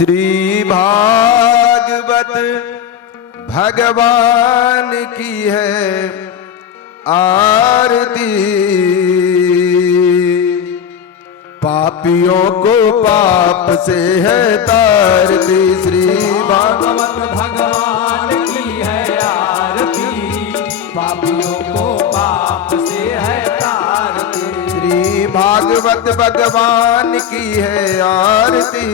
श्री भागवत भगवान की है आरती, पापियों को पाप से है तारती। श्री भागवत भगवान की है आरती, पापियों को पाप से है तारती। श्री भागवत भगवान की है आरती,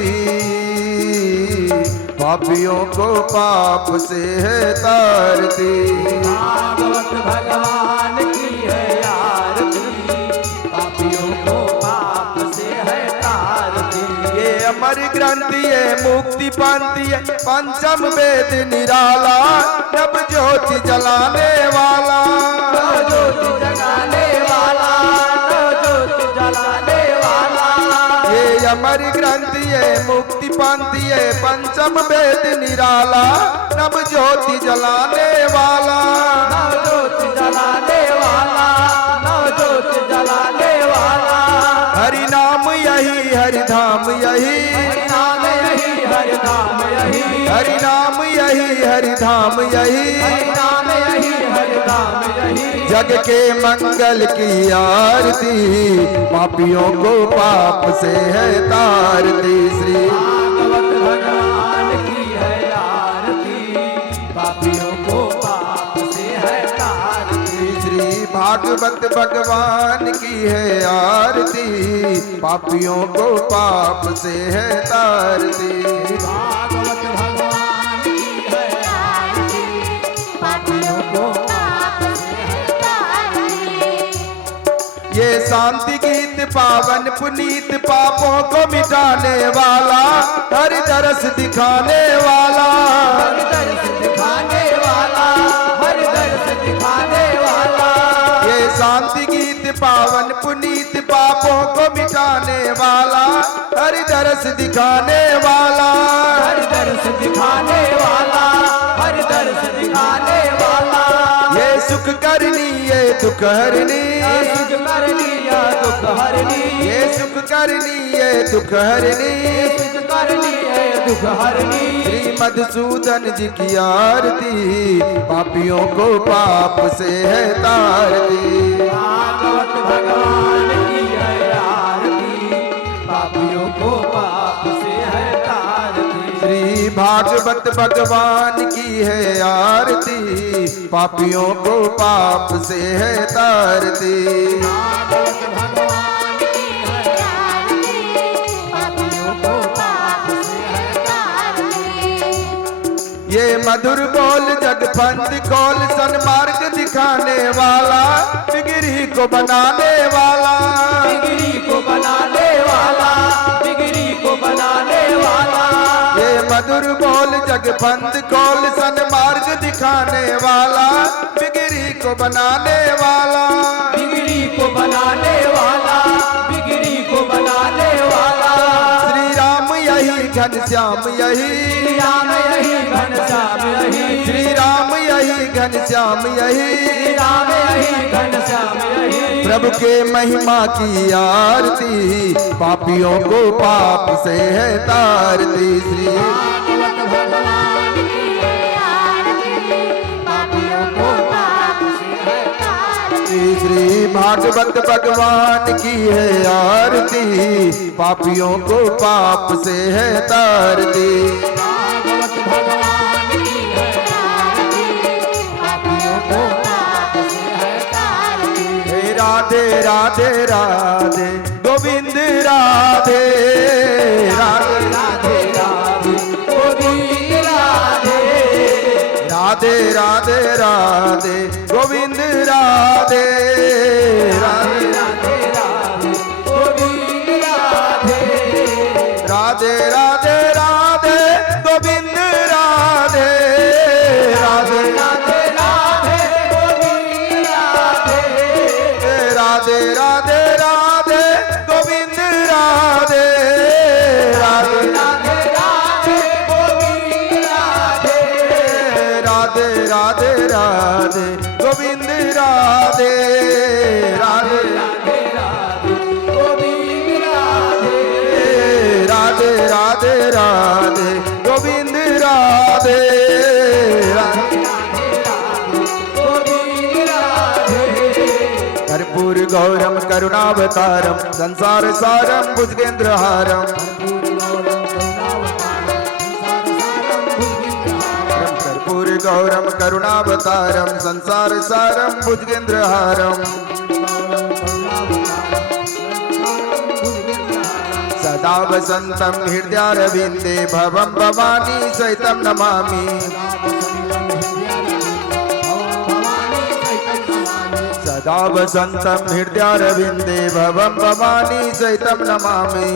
पापियों को पाप से है तारती। भागवत भगवान की है आरती, पापियों को पाप से है तारती। ये अमर ग्रंथि है मुक्ति पंथी है, पंचम वेद निराला, नव ज्योति जलाने वाला, नव ज्योति जलाने वाला, नव ज्योति जलाने वाला। ये अमर ग्रंथि है मुक्ति पंथी है, पंचम वेद निराला, नव ज्योति जलाने वाला, नव ज्योति जलाने वाला, नव ज्योति जलाने वाला। हरि नाम यही हरि धाम यही, हरि नाम यही हरि धाम यही, हरि नाम यही हरि धाम यही, हरि नाम यही हरि धाम यही। जग के मंगल की आरती, पापियों को पाप से है तारती। श्री भागवत भगवान की है आरती, पापियों को पाप से है तारती। श्री भागवत भगवान की है आरती, पापियों को पाप से है तारती। भागवत भगवान की है आरती, पापियों को पाप से है तारती। ये शांति गीत पावन पुनीत, पापों को मिटाने वाला, हरि दरस दिखाने वाला, हरि दर्श दिखाने वाला, हरि दर्श दिखाने वाला। ये शांति गीत पावन पुनीत, पापों को मिटाने वाला, हरि दरस दिखाने वाला, हरि दर्श दिखाने वाला, हरि दर्श दिखाने वाला। ये सुख करनी ये दुख हरनी, सुख करनी या दुख हरनी, ये सुख करनी ये दुख हरनी, सुख करनी है दुख हरनी। श्री मधुसूदन जी की आरती, पापियों को पाप से है तारती। भागवत भगवान की है आरती, पापियों को पाप से है तारती। श्री भागवत भगवान की है आरती, पापियों को पाप से है तारती। भागवत भगवान की है आरती, पापियों को पाप से है तारती। ये मधुर बोल जगपंथ कौल, सन्मार्ग दिखाने वाला, बिगड़ी को बनाने वाला, बिगड़ी को बनाने वाला, बिगड़ी को बनाने वाला। ये मधुर बोल जगपंथ कौल, सन्मार्ग दिखाने वाला, बिगड़ी को बनाने वाला, बिगड़ी को बनाने वाला, बिगड़ी को बनाने वाला। श्री राम यही घनश्याम यही, श्री राम यही घनश्याम यही, श्री राम यही घनश्याम यही, श्री राम यही घनश्याम यही। प्रभु के महिमा की आरती, पापियों को पाप से है तारती। श्री भागवत भगवान की है आरती, पापियों को पाप से है तारती। श्री भागवत भगवान की है आरती, पापियों को पाप से है तारती। भागवत भगवान की है आरती, पापियों को पाप से है तारती। हे राधे राधे राधे गोविंद राधे, राधे राधे राधे गोविंद राधे, राधे राधे राधे गोविंद राधे, राधे राधे राधे गोविंद राधे, राधे राधे राधे गोविंद राधे, राधे राधे राधे गोविंद राधे, राधे राधे राधे गोविंद राधे, राधे राधे राधे गोविंद राधे, राधे राधे राधे गोविंद राधे, राधे राधे राधे गोविंद राधे, राधे राधे राधे कर्पूर गौरम करुणावतारम संसार सारम भुजगेंद्रहारम कर्पूर गौरम करुणावतारम संसार सारम भुजगेंद्रहारम सदा वसंतम हृदयारविंदे भवम भवानी सहितं नमामि सदा वसंतम हृदयारविंदे भवम भवानी सहितं नमामि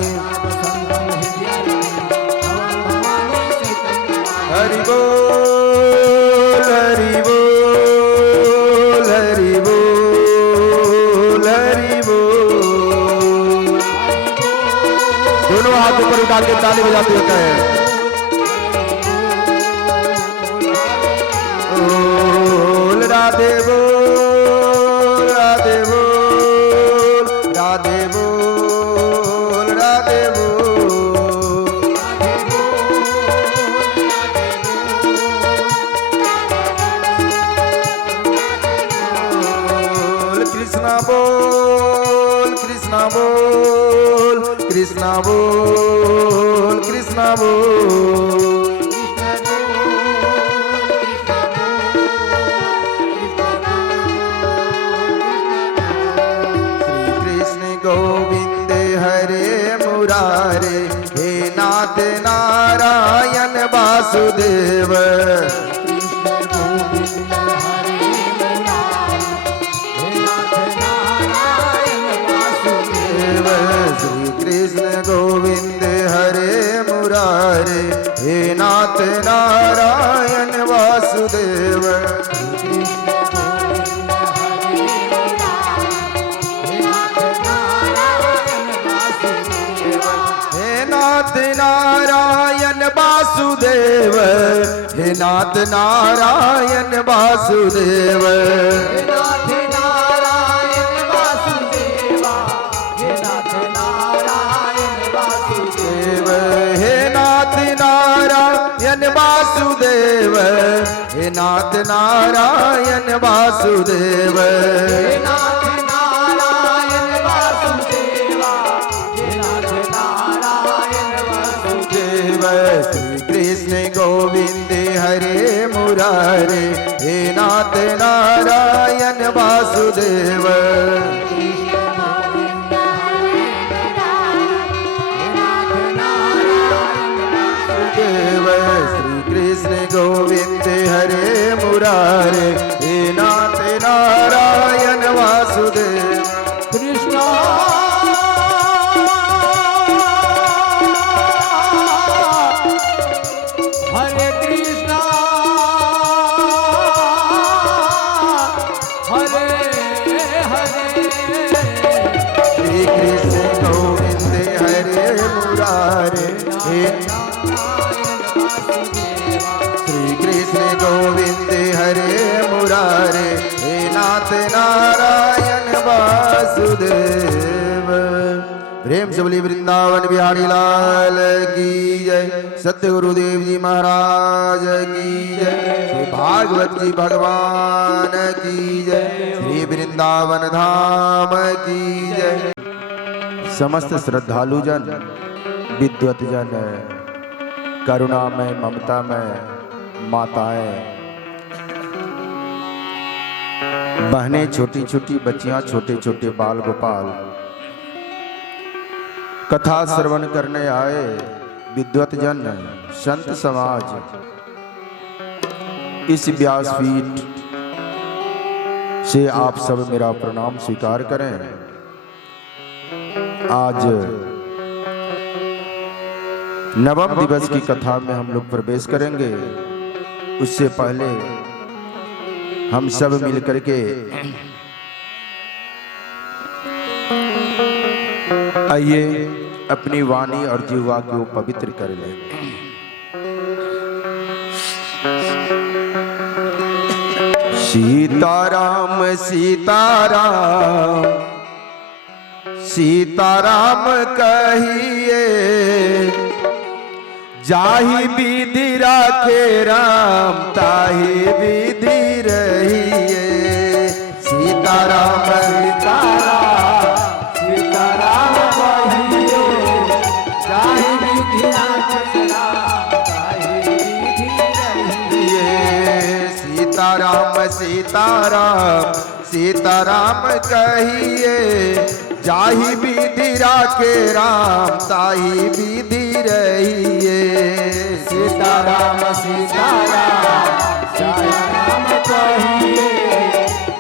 हरि बोल हरि बोल हरि बोल हरि बोल। दोनों हाथ ऊपर उठा के ताली बजाते हुए कहें बोल राधे बोल राधे बोल राधे बोल राधे बोल। कृष्णा बोल कृष्णा बोल कृष्णा बोल कृष्णा बोल। श्री कृष्ण गोविंद हरे मुरारे हे नाथ नारायण वासुदेव श्री कृष्ण गोविंद हरे मुरारे हे नाथ नारायण वासुदेव हे नाथ नारायण वासुदेव हे नाथ नारायण वासुदेव हे नाथ नारायण वासुदेव हे नाथ नारायण वासुदेव श्री कृष्ण गोविंद हरे मुरारे हे नाथ नारायण वासुदेव श्री कृष्ण गोविंद हरे मुरारे हे नाथ नारायण वासुदेव कृष्णा हरे कृष्णा हरे हरे श्री कृष्ण गोविंद हरे मुरारे हे श्री कृष्ण गोविंद हरे मुरारे हे नाथ नारायण वासुदेव। प्रेम से बोली वृंदावन बिहारी लाल की जय, सत्य गुरुदेव जी महाराज की जय, श्री भागवत जी भगवान की जय, श्री वृंदावन धाम की जय। समस्त श्रद्धालु जन विद्वत जन करुणामय ममतामय माताएं बहनें छोटी छोटी बच्चियां छोटे छोटे बाल गोपाल कथा श्रवण करने आए विद्वत जन संत समाज इस व्यासपीठ से आप सब मेरा प्रणाम स्वीकार करें। आज नवम दिवस की कथा में हम लोग प्रवेश करेंगे। उससे पहले हम सब मिलकर के आइए अपनी वाणी और जीवा को पवित्र कर लें। सीताराम सीताराम सीताराम कहिए, जाहि विधि राखे राम ताहि विधि रहिए। सीताराम सीताराम सीताराम कहिए, जाहि विधि राखे राम ताहि विधि रहिए। सीताराम सीताराम जय राम कहिए,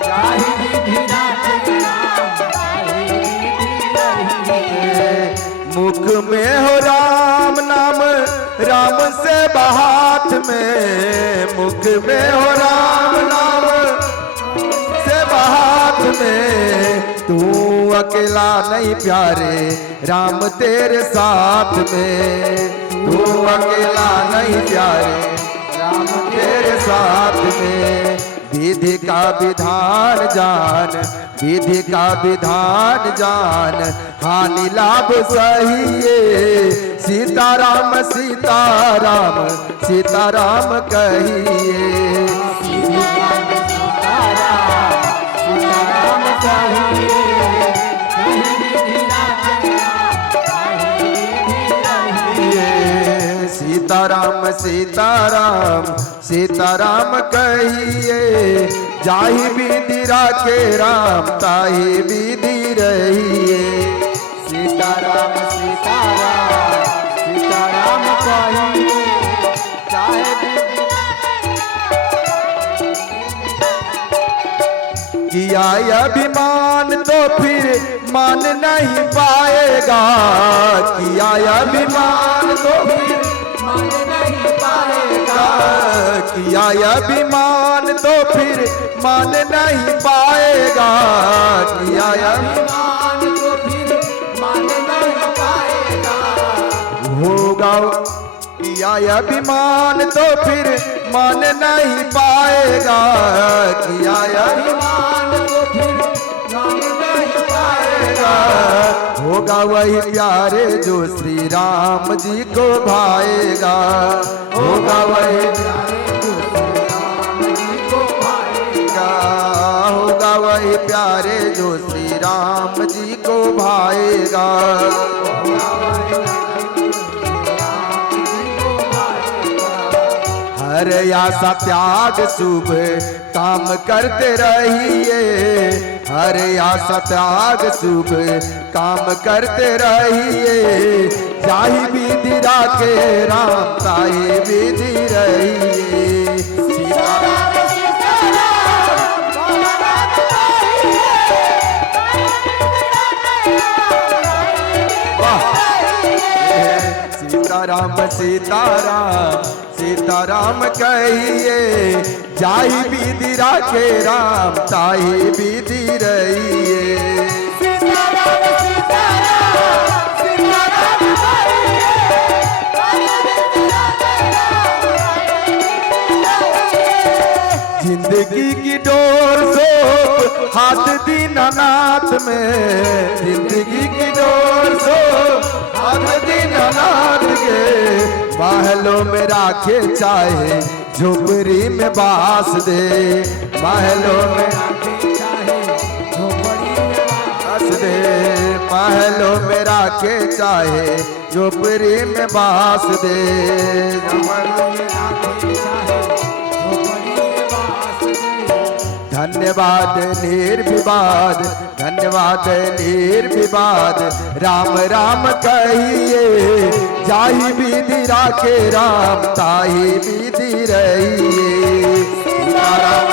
जाहि विधि राखे राम ताहि विधि रहिए। मुख में हो राम नाम, राम से बहात में, मुख में हो राम नाम से बहात में। तू अकेला नहीं प्यारे, राम तेरे साथ में। तू अकेला नहीं प्यारे, राम तेरे साथ में। विधि का विधान जान, विधि का विधान जान, हानि लाभ सहिए। सीताराम सीताराम सीताराम कहिए। सीताराम सीताराम सीताराम कहिए, जाहि विधि राखे राम ताहि विधि रहिए। सीताराम सीताराम सीताराम कहिए, जाहि विधि राखे राम ताहि विधि रहिए। सीताराम सीताराम सीताराम कहिए, जाहि विधि किया अभिमान तो फिर मान नहीं पाएगा। किया अभिमान तो फिर मान नहीं पाएगा। किया अभिमान तो फिर मान नहीं पाएगा। किया मान को फिर मान नहीं पाएगा। होगा किया अभिमान तो फिर मान नहीं पाएगा। किया मान को फिर मान नहीं पाएगा। होगा वही प्यारे जो श्री राम जी को भाएगा। होगा वही प्यारे जो श्री राम जी को भाएगा। होगा वही प्यारे जो श्री राम जी को भाएगा। हर आशा त्याग शुभ काम करते रहिए। हर आशा त्याग शुभ काम करते रहिए। जाहि विधि राखे राम ताहि विधि रहिए। सीताराम सीताराम सीताराम सीताराम कहिए, जाहि विधि राखे राम ताहि विधि रहिए। सीताराम सीताराम सीताराम कहिए, जाहि विधि राखे राम। जिंदगी की डोर सो हाथ दीनानाथ में। जिंदगी की डोर सो हाथ दीनानाथ के। महलों में राखे चाहे झोपड़ी में बास दे। महलों में चाहे झोपड़ी में बास दे। महलों में राखे चाहे झोपड़ी में बास दे। महलों में राखे चाहे झोपड़ी में बास दे। धन्यवाद निर्विवाद, धन्यवाद निर्विवाद। राम राम कहिए, जाहि विधि राखे राम ताहि विधि रहिए। सीताराम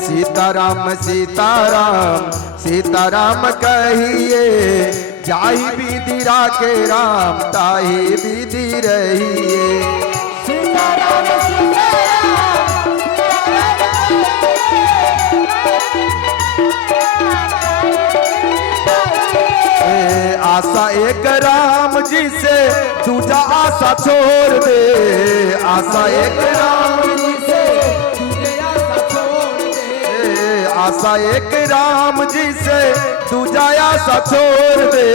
सीताराम सीताराम सीताराम कहिए, जाहि विधि राखे राम ताहि विधि रहिए। सीताराम आशा एक राम जी से दूजा आशा छोड़ दे। आशा एक राम जी से आशा एक राम जी से दूजा आशा छोड़ दे।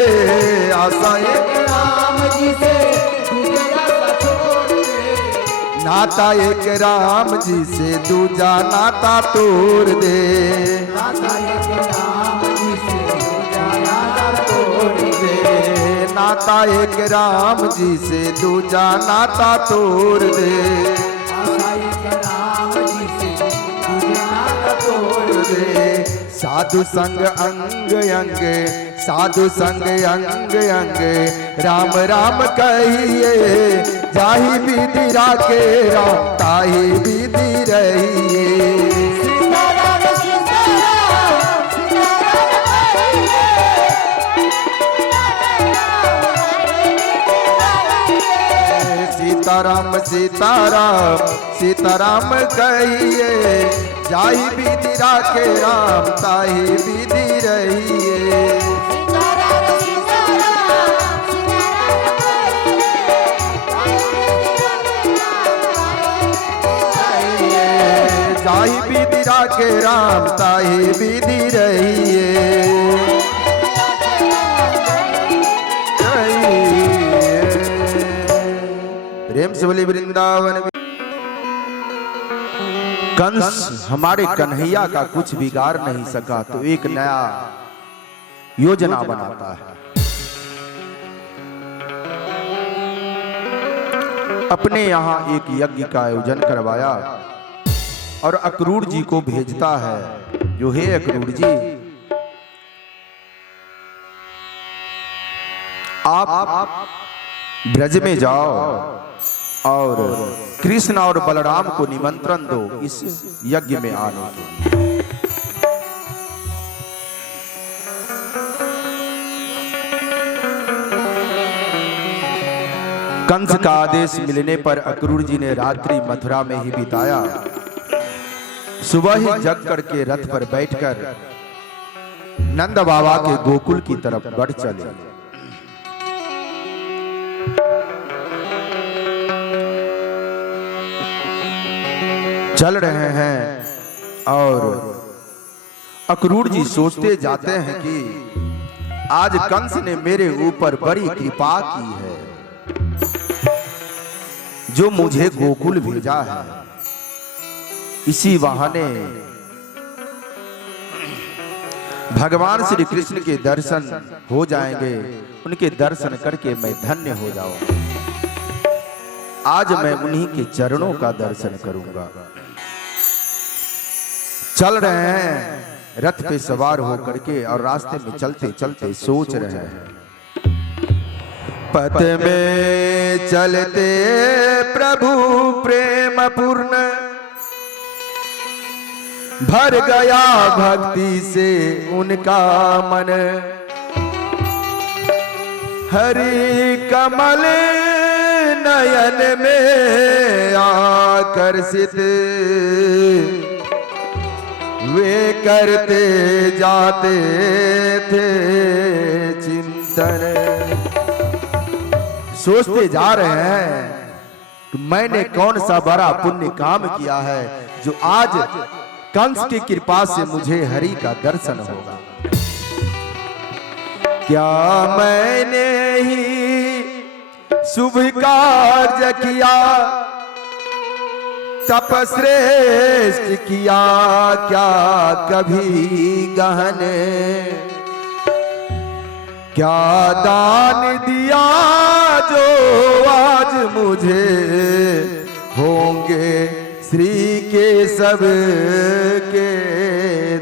आशा एक राम जी से छोड़ दे। नाता एक राम जी से दूजा नाता तोड़ दे। नाता एक राम जी से दूजा नाता तोड़ दे। नाता एक राम जी से दूजा नाता तोड़ दे, नाता एक राम जी से दूजा नाता तोड़ दे। साधु संग अंग अंग, साधु संग अंग अंग, राम राम कहिए, जाहि विधि राखे राम ताहि विधि रहिए। सीताराम सीताराम सीताराम कहिए, जाहि विधि राखे राम ताहि विधि रहिए। जाहि विधि राखे राम ताहि विधि रहिए। प्रेम से बोले वृंदावन। कंस हमारे कन्हैया का कुछ बिगाड़ नहीं सका तो एक नया योजना बनाता है। अपने यहाँ एक यज्ञ का आयोजन करवाया और अक्रूर जी को भेजता है, जो हे अक्रूर जी, आप ब्रज में जाओ और कृष्ण और बलराम को निमंत्रण दो इस यज्ञ में आने के। कंस का आदेश मिलने पर अक्रूर जी ने रात्रि मथुरा में ही बिताया। सुबह ही जग करके रथ पर बैठकर नंद बाबा के गोकुल की तरफ बढ़ चले। चल रहे हैं और अक्रूर जी सोचते जाते हैं कि आज कंस ने मेरे ऊपर बड़ी कृपा की है, जो मुझे गोकुल भेजा है। इसी बहाने भगवान श्री कृष्ण के दर्शन हो जाएंगे, उनके दर्शन करके मैं धन्य हो जाऊंगा। आज मैं उन्हीं के चरणों का दर्शन करूंगा। चल रहे हैं रथ पे सवार होकर के और रास्ते में चलते चलते सोच रहे हैं। पथ में चलते प्रभु प्रेम पूर्ण, भर गया भक्ति से उनका मन। हरि कमल नयन में आकर्षित, वे करते जाते थे चिंतन। सोचते जा रहे हैं कि मैंने कौन सा बड़ा पुण्य काम किया है, जो आज कंस की कृपा से मुझे हरि का दर्शन होगा। क्या मैंने ही शुभ कार्य किया, तपश्रेष्ठ किया क्या कभी गहन, क्या दान दिया जो आज मुझे होंगे श्री के सब के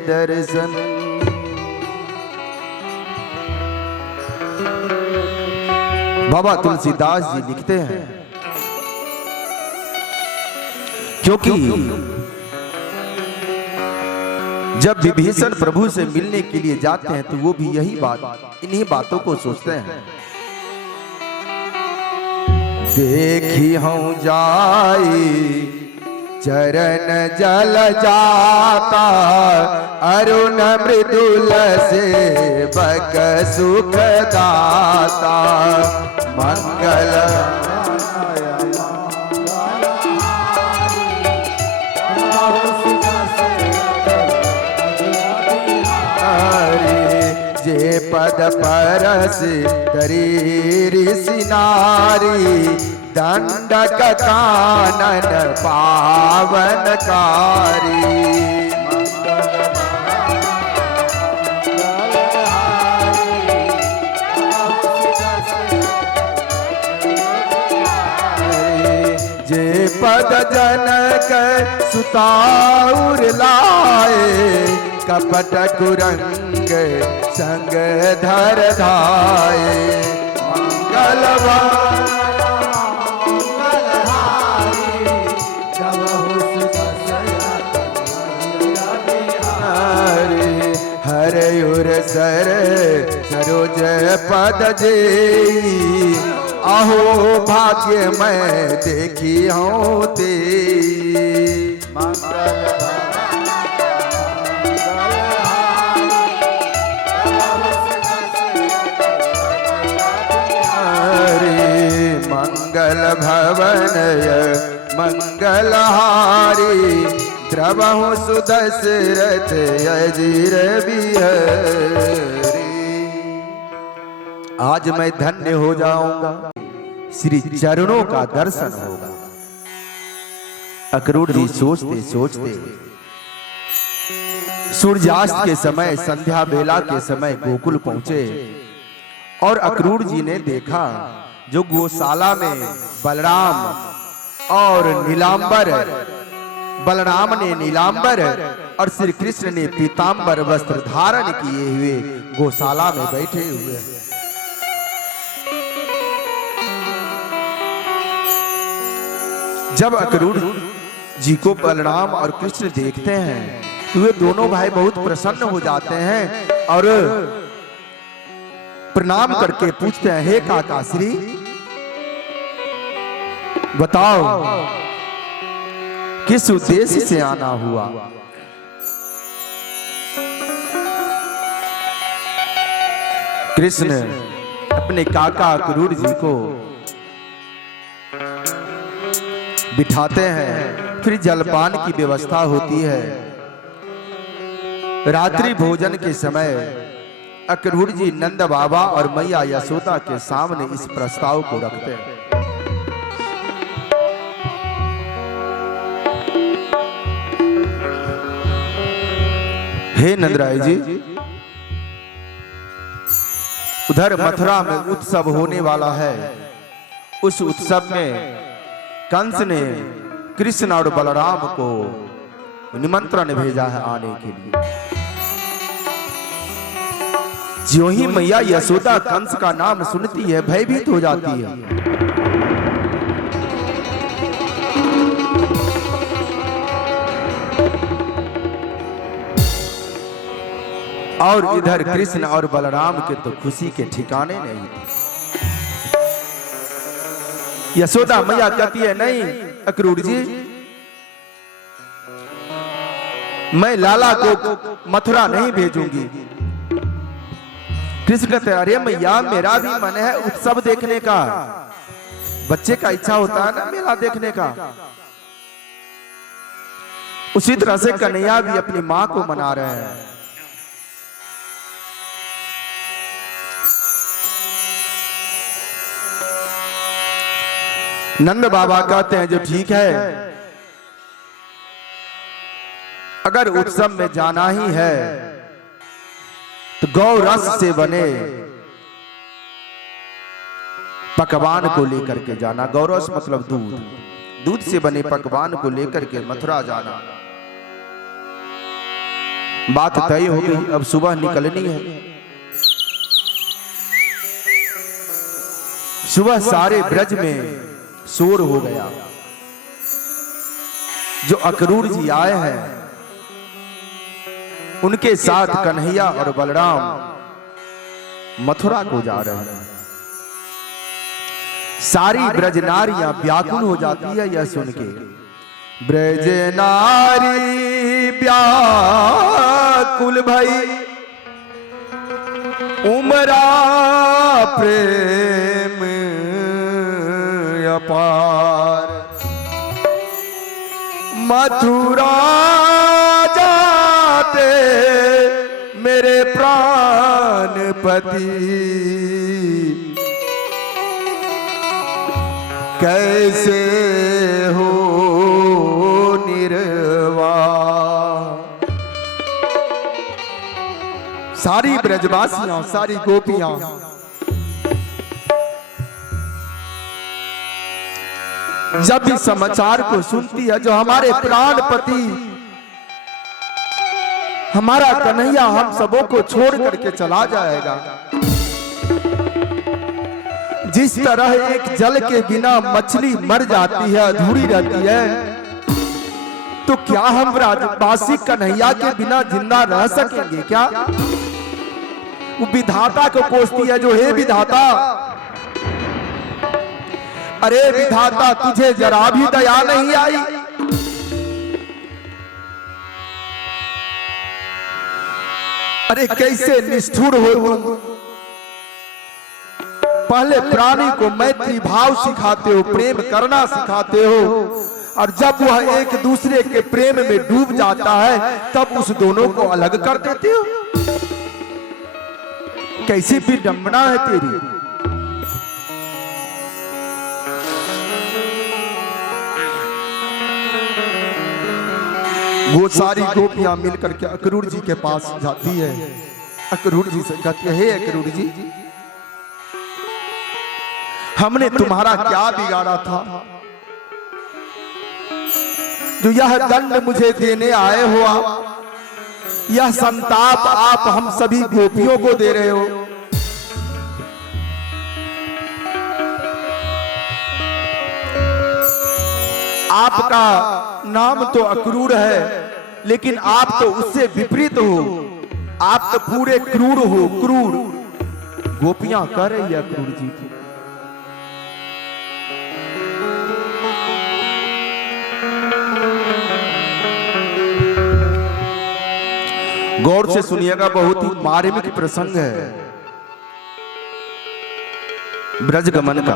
दर्शन। बाबा तुलसीदास जी लिखते हैं, क्योंकि जब विभीषण प्रभु से मिलने के लिए जाते हैं तो वो भी यही बात, इन्हीं बातों को सोचते हैं। देखी हूं जाई चरण जल जाता, अरुण मृदुल से बक सुख दाता। मंगल जे पद परस तरी ऋषि नारी, दंडक कानन पावनकारी। जे पद जनक सुताउर लाए, कपट कुरंग संग धर धाये। मंगल हरयुर सर सरोज पद जेई, आहो भाग्य मैं देखी हूँ ते। मंगल भवन मंगलहारी, द्रवहु सुदशरथ अजीर बिहारी। आज मैं धन्य हो जाऊंगा, श्री चरणों का दर्शन होगा। अक्रूर जी सोचते सोचते सूर्यास्त के समय, संध्या बेला के समय गोकुल पहुंचे और अक्रूर जी ने देखा जो गौशाला में बलराम और नीलांबर, बलराम ने नीलांबर और श्री कृष्ण ने पीतांबर वस्त्र धारण किए हुए गौशाला में बैठे हुए। जब अक्रूर जी को बलराम और कृष्ण देखते हैं तो वे दोनों भाई बहुत प्रसन्न हो जाते हैं और प्रणाम करके पूछते हैं, हे काकाश्री बताओ किस उद्देश्य से आना हुआ। कृष्ण अपने काका अक्रूर जी को बिठाते हैं, फिर जलपान की व्यवस्था होती है। रात्रि भोजन के समय अक्रूर जी नंद बाबा और मैया यशोदा के सामने इस प्रस्ताव को रखते हैं, हे नंदराय जी, उधर मथुरा में उत्सव होने वाला है। उस उत्सव में कंस ने कृष्ण और बलराम को निमंत्रण भेजा है आने के लिए। ज्यों ही मैया यशोदा कंस का नाम सुनती है भयभीत हो जाती है। और इधर कृष्ण और बलराम के तो खुशी के ठिकाने नहीं। यशोदा मैया कहती है, नहीं अक्रूर जी, मैं लाला को मथुरा नहीं भेजूंगी। कृष्ण कहते हैं, अरे मैया मेरा भी मन है उत्सव देखने का, बच्चे का इच्छा होता है ना मेला देखने का। उसी तरह से कन्हैया भी अपनी मां को मना रहे हैं। नंद बाबा कहते हैं जो ठीक है, अगर उत्सव में जाना ही है तो गौ रस से बने पकवान को लेकर के जाना। गौ रस मतलब दूध, दूध से बने पकवान को लेकर के मथुरा जाना। बात तय हो गई, अब सुबह निकलनी है। सुबह सारे ब्रज में शोर हो गया। जो अक्रूर जी आए हैं उनके साथ कन्हैया और बलराम मथुरा को जा रहे हैं। सारी ब्रज नारियां व्याकुल हो जाती है यह सुन के। ब्रज नारी व्याकुल भई, उमरा प्रेम अपार, मथुरा जाते मेरे प्राणपति, कैसे हो निर्वाह। सारी ब्रजवासियां, सारी गोपियां जब इस समाचार को सुनती है, जो हमारे प्राणपति हमारा कन्हैया हम सबों को छोड़ करके चला जाएगा, जिस तरह एक जल के बिना मछली मर जाती है, अधूरी रहती है, तो क्या हम राजवासी कन्हैया के बिना जिंदा रह सकेंगे क्या? वो विधाता को कोसती है, जो हे विधाता, अरे विधाता तुझे जरा भी दया नहीं आई? अरे कैसे निष्ठुर हो तुम? पहले प्राणी को मैत्री भाव सिखाते हो, प्रेम करना सिखाते हो, और जब वह एक दूसरे के प्रेम में डूब जाता है तब उस दोनों को अलग कर देते हो। कैसी विडंबना है तेरी। वो सारी गोपियां मिलकर के अक्रूर जी के पास जाती है। अक्रूर जी से कहती है, हे अक्रूर जी, हमने तुम्हारा क्या बिगाड़ा था जो यह दंड मुझे देने आए हो? यह संताप आप हम सभी गोपियों को दे रहे हो। आपका नाम तो अक्रूर है, लेकिन आप तो उससे विपरीत हो, आप तो पूरे क्रूर हो, क्रूर। गोपियां कह रही है अक्रूर जी की। गौर से सुनिएगा, बहुत ही मार्मिक प्रसंग है ब्रज गमन का।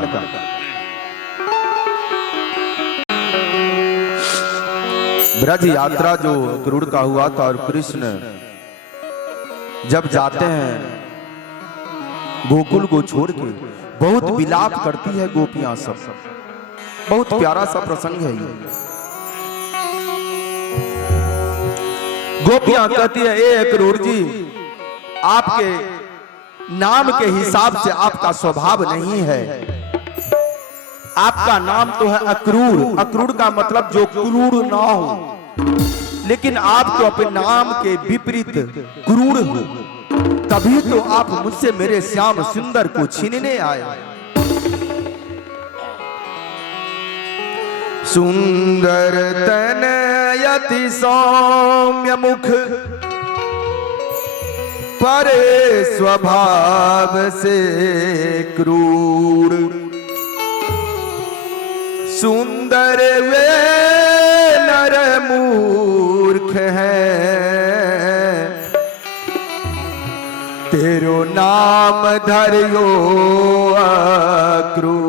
ब्रज यात्रा जो अक्रूर का हुआ था, और कृष्ण जब जाते हैं गोकुल को छोड़ के, बहुत विलाप करती है गोपियां सब। बहुत प्यारा सा प्रसंग है ये। गोपियां कहती है, ए अक्रूर जी, आपके नाम के हिसाब से आपका स्वभाव नहीं है। आपका नाम तो है अक्रूर। अक्रूर का मतलब जो क्रूर ना हो, लेकिन आप तो अपने नाम के विपरीत क्रूर हो। तभी तो आप मुझसे मेरे श्याम सुंदर को छीनने आए। सुंदर तन यति सौम्य मुख, परे स्वभाव से क्रूर। सुंदर वे नर मूर्ख हैं, तेरो नाम धरियो अक्रूर।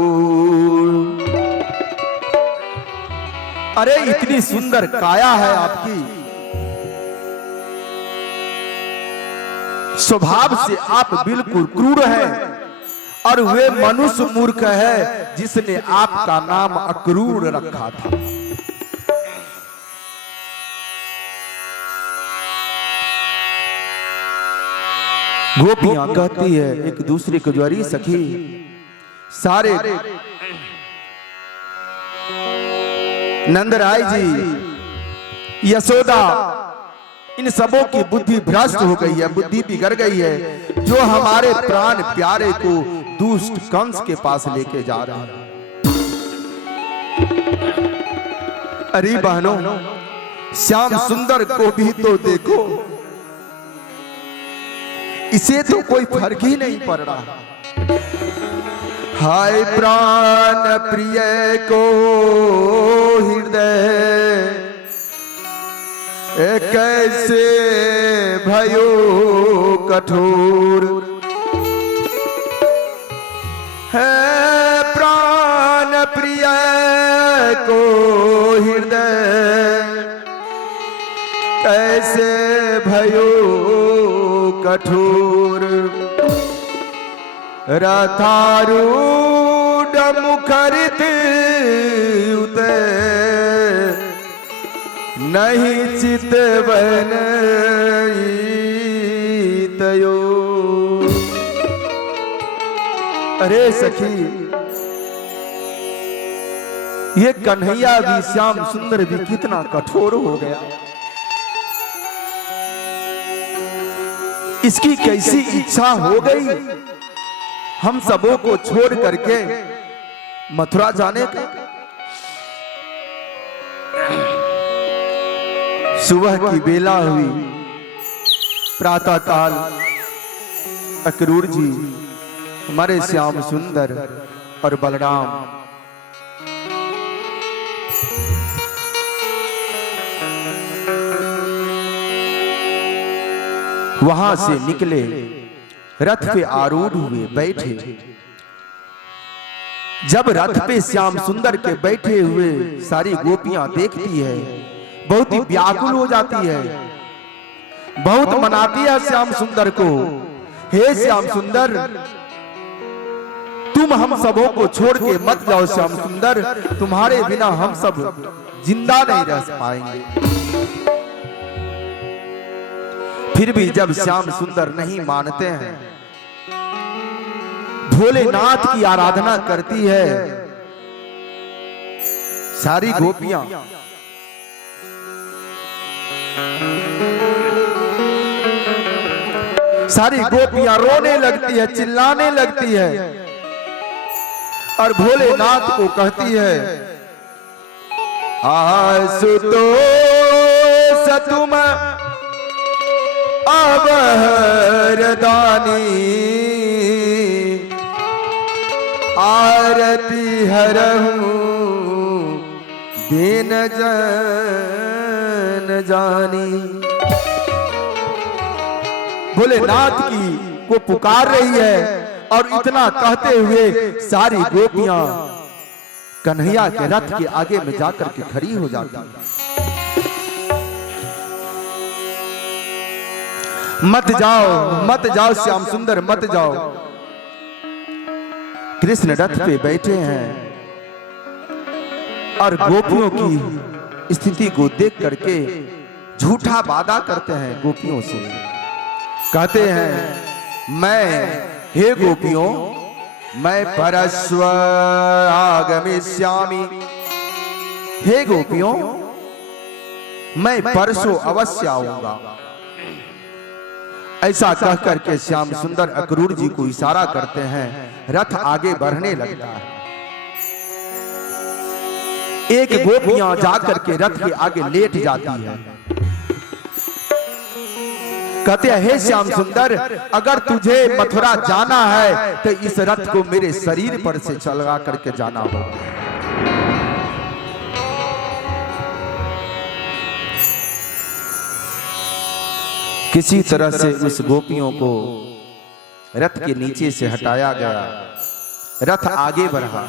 अरे इतनी सुंदर काया है आपकी, स्वभाव से आप बिल्कुल क्रूर हैं, और वे मनुष्य मूर्ख है जिसने आपका नाम अक्रूर रखा था। गोपियां कहती है एक दूसरे को, ज्वारी सखी, सारे नंदराय जी, यशोदा, इन सबों की बुद्धि भ्रष्ट हो गई है, बुद्धि बिगड़ गई है, जो हमारे प्राण प्यारे को दुष्ट कंस के पास लेके जा रहा है। अरे बहनों, श्याम सुंदर को भी तो देखो, इसे तो कोई फर्क ही नहीं पड़ रहा। हाय प्राण प्रिय को हृदय कैसे भयो कठोर है। प्राण प्रिय को हृदय कैसे भयो कठोर। रथारूढ़ मुखरित उते नहीं चितवन तयो। अरे सखी, ये कन्हैया भी, श्याम सुंदर भी कितना कठोर हो गया। इसकी कैसी इच्छा हो गई हम सबों को छोड़ करके मथुरा जाने का। सुबह की बेला हुई, प्रातः काल अक्रूर जी, हमारे श्याम सुंदर और बलराम वहां से निकले, रथ पे आरूढ़ हुए, बैठे। जब रथ पे श्याम सुंदर के बैठे हुए सारी गोपियां देखती है, बहुत ही व्याकुल हो जाती है, बहुत मनाती है श्याम सुंदर को। हे श्याम सुंदर, तुम हम सबों को छोड़ के मत जाओ श्याम सुंदर, तुम्हारे बिना हम सब जिंदा नहीं रह पाएंगे। फिर भी जब श्याम सुंदर नहीं मानते हैं, भोलेनाथ की आराधना करती है सारी गोपियां। सारी गोपियां रोने लगती है, चिल्लाने लगती है और भोलेनाथ को कहती है, आसुतो सतुम अवहरदानी आरती हरहूं दीन जन जानी। भोलेनाथ की वो पुकार रही है और इतना कहते हुए सारी गोपियां कन्हैया के रथ के आगे में जाकर के खड़ी हो जाती है। मत जाओ, मत जाओ श्याम सुंदर, मत जाओ। कृष्ण रथ पे बैठे हैं और गोपियों की स्थिति को देख करके झूठा वादा करते हैं गोपियों से। कहते हैं, हे गोपियों, मैं परस्व आगमिष्यामि। हे गोपियों, मैं परसों अवश्य आऊंगा। ऐसा कह करके श्याम सुंदर अक्रूर जी को इशारा करते हैं, रथ आगे बढ़ने लगता है। एक गोपियां जाकर के रथ के आगे लेट जाती है। कहते हैं, हे श्याम सुंदर, अगर तुझे मथुरा जाना है तो इस रथ को मेरे शरीर पर से चला करके जाना होगा। किसी तरह से उस गोपियों को रथ के नीचे से हटाया गया। रथ आगे बढ़ा।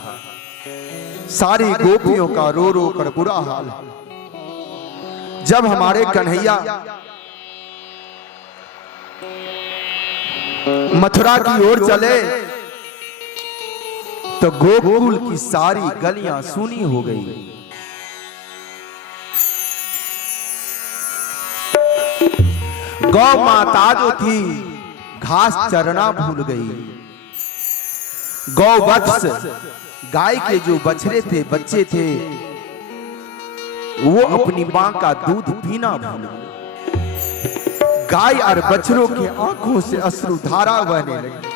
सारी गोपियों का रो रो कर बुरा हाल। जब हमारे कन्हैया मथुरा की ओर चले तो गोकुल की सारी गलियां सूनी हो गई। गौ माता जो थी घास चरना भूल गई। गौ वत्स, गाय के जो बछड़े थे, बच्चे थे, वो अपनी मां का दूध पीना भूल गए। गाय और बछड़ों के आंखों से अश्रुधारा बहने लगी।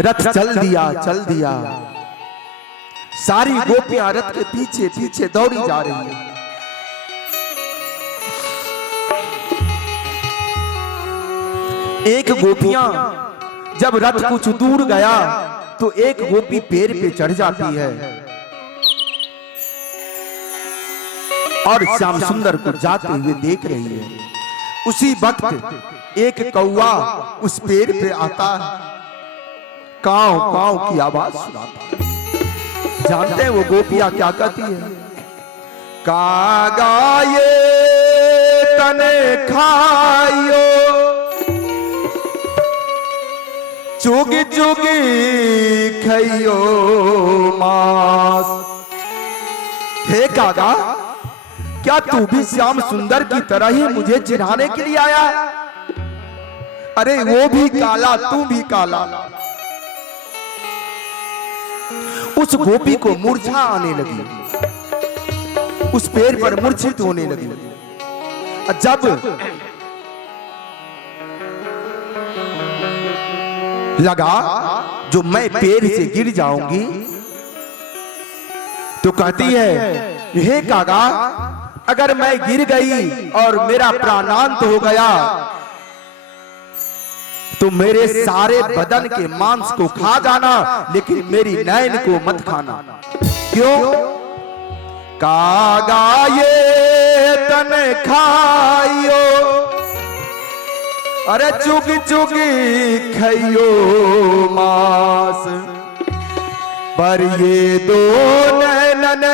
रथ चल दिया। सारी गोपियां रथ के पीछे पीछे दौड़ी जा रही है। एक गोपियां जब रथ कुछ दूर गया तो एक गोपी पेड़ पे चढ़ जाती है और श्याम सुंदर को जाते हुए देख रही है। उसी वक्त एक कौवा उस पेड़ पे आता है, काव काव की आवाज सुनाता है। जानते हैं वो गोपियां क्या कहती है? कागाये तने खाइयो, चुगी चुगी खइयो मांस। हे कागा, क्या तू भी श्याम सुंदर की तरह ही मुझे चिढ़ाने के लिए आया है? अरे वो भी काला, तू भी काला। उस गोपी को मूर्छा आने लगी, उस पैर पर मूर्छित होने लगी। जब लगा जो मैं पैर से गिर जाऊंगी, तो कहती है हे कागा, अगर मैं गिर गई और मेरा प्राणांत हो गया तो मेरे सारे बदन के मांस को खा जाना, लेकिन मेरी नैन को मत खाना। क्यों? कागा ये तन खाइयो, अरे चुगी चुगी खाइयो मांस, पर ये दो नैनन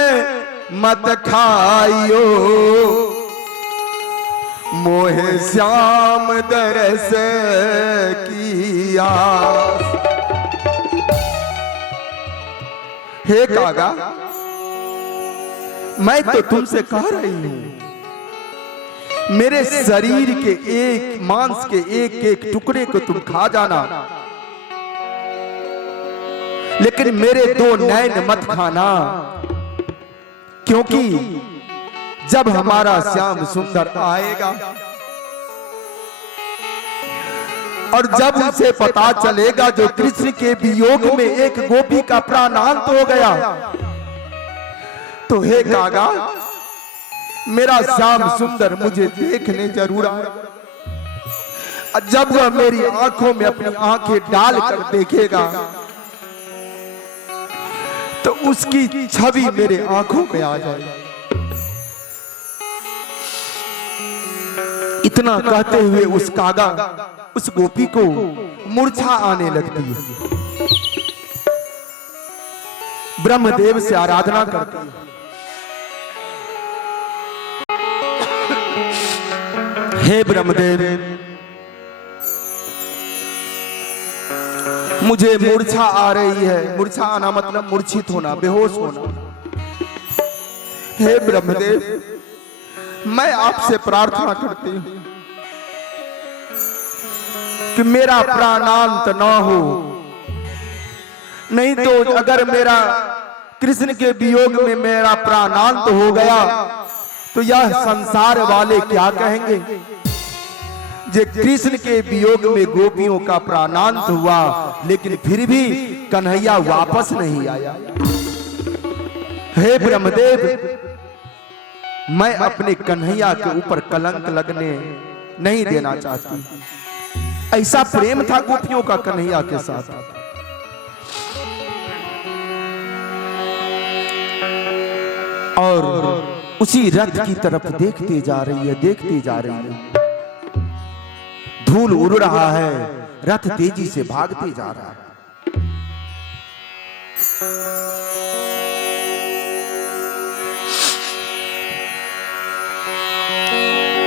मत खाइयो, मोहे श्याम दरस की आस। हे कागा, मैं तो तुमसे कह रही हूं, मेरे शरीर के एक मांस के एक एक टुकड़े को तुम खा जाना, लेकिन मेरे दो नैन मत खाना, क्योंकि जब हमारा श्याम सुंदर आएगा और जब उसे पता चलेगा जो कृष्ण के वियोग में एक गोपी का प्राणांत हो गया, तो हे कागा, मेरा श्याम सुंदर मुझे देखने जरूर आए। जब वह मेरी आंखों में अपनी आंखें डालकर देखेगा तो उसकी छवि मेरे आंखों में आ जाएगी। इतना कहते हुए उस कागा, उस गोपी को मूर्छा आने लगती है। ब्रह्मदेव से आराधना करती है, हे ब्रह्मदेव, मुझे मूर्छा आ रही है। मूर्छा आना मतलब मूर्छित होना, बेहोश होना। हे ब्रह्मदेव, मैं आपसे प्रार्थना करती हूं कि मेरा प्राणांत न हो, नहीं तो अगर मेरा कृष्ण के वियोग में मेरा प्राणांत हो गया तो यह संसार वाले क्या कहेंगे, जे कृष्ण के वियोग में गोपियों का प्राणांत हुआ लेकिन फिर भी कन्हैया वापस नहीं आया। हे ब्रह्मदेव, मैं अपने कन्हैया के ऊपर कलंक लगने नहीं देना चाहती। ऐसा प्रेम था गोपियों का कन्हैया के साथ। और उसी रथ की तरफ देखते जा रही है, देखते जा रही है। धूल उड़ रहा है, रथ तेजी से भागते जा रहा है।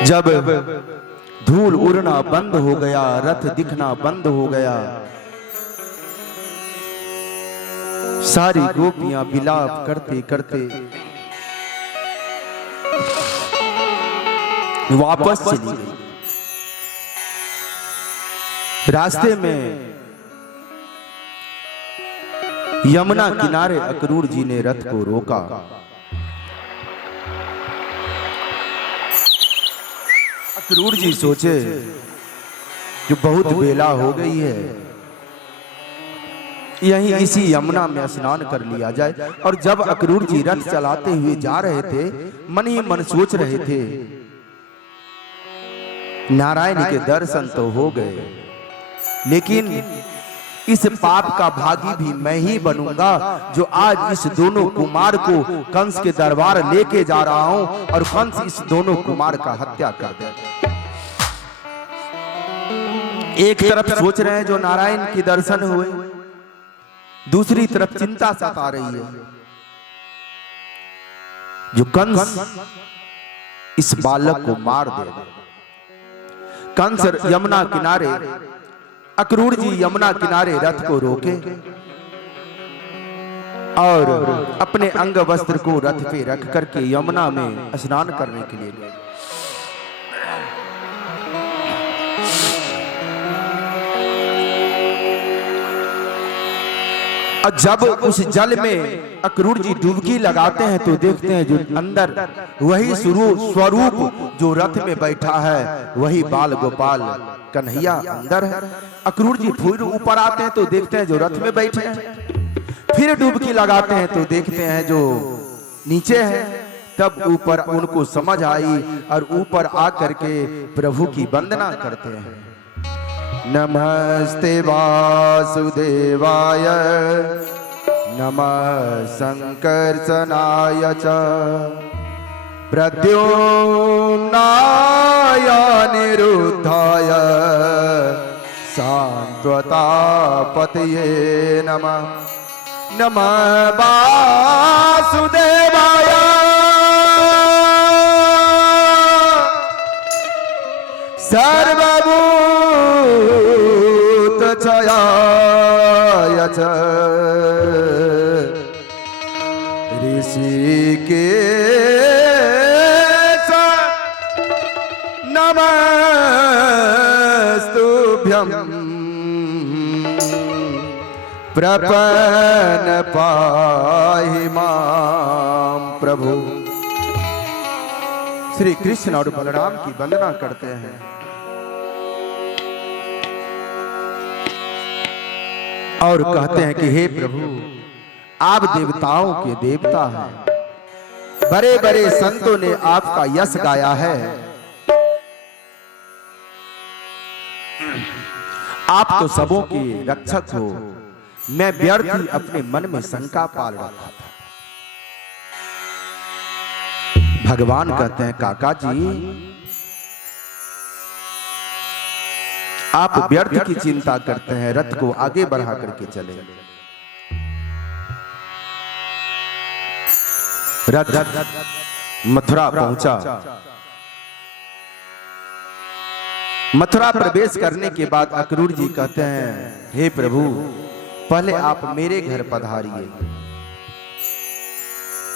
जब धूल उड़ना बंद हो गया, रथ दिखना बंद हो गया, सारी गोपियां विलाप करते करते वापस चली गई। रास्ते में यमुना किनारे अक्रूर जी ने रथ को रोका। अक्रूर जी सोचे जो बहुत बेला हो गई है, यहीं इसी यमुना में स्नान कर लिया जाए। और जब अक्रूर जी रथ चलाते हुए जा रहे थे, मन ही मन सोच रहे थे नारायण के दर्शन तो हो गए, लेकिन इस पाप का भागी भी मैं ही बनूंगा जो आज इस दोनों कुमार को कंस के दरबार लेके जा रहा हूं और कंस इस दोनों कुमार का हत्या कर दे। एक तरफ सोच रहे हैं जो नारायण के दर्शन हुए, दूसरी तरफ चिंता सता रही है जो कंस इस बालक को मार देगा। कंस यमुना किनारे, अक्रूर जी यमुना किनारे रथ को रोके और अपने अंग वस्त्र को रथ पे रख करके यमुना में स्नान करने के लिए गए। और जब उस जल में अक्रूर जी डुबकी लगाते हैं तो देखते हैं जो अंदर वही स्वरूप जो रथ में बैठा है वही बाल गोपाल कन्हैया अंदर है। अक्रूर जी फिर ऊपर आते हैं तो देखते हैं जो रथ में बैठे हैं। फिर डुबकी लगाते हैं तो देखते हैं जो नीचे है। तब ऊपर उनको समझ आई और ऊपर आकर के प्रभु की वंदना करते हैं। नमस्ते वासुदेवाय नमः संकर्षणाय च प्रद्युम्नाय निरुद्धाय सान्त्वतापतये नमः। नमः वासुदेवाय सर्वभूतचयाय च ऋषिकेश नमस्तुभ्यं प्रपन्न पाहि मां प्रभु। श्री कृष्ण और बलराम की वंदना करते हैं। और कहते हैं कि हे प्रभु आप देवताओं के देवता हैं, बड़े बड़े संतों ने आपका यश गाया है, आप तो सबों के रक्षक हो। मैं व्यर्थ ही अपने मन में शंका पाल रखा था। भगवान कहते हैं काका जी आप व्यर्थ की चिंता करते हैं, रथ को आगे बढ़ा करके चले। रथ मथुरा पहुंचा। मथुरा प्रवेश करने के बाद अक्रूर जी कहते हैं हे प्रभु पहले आप मेरे घर पधारिए।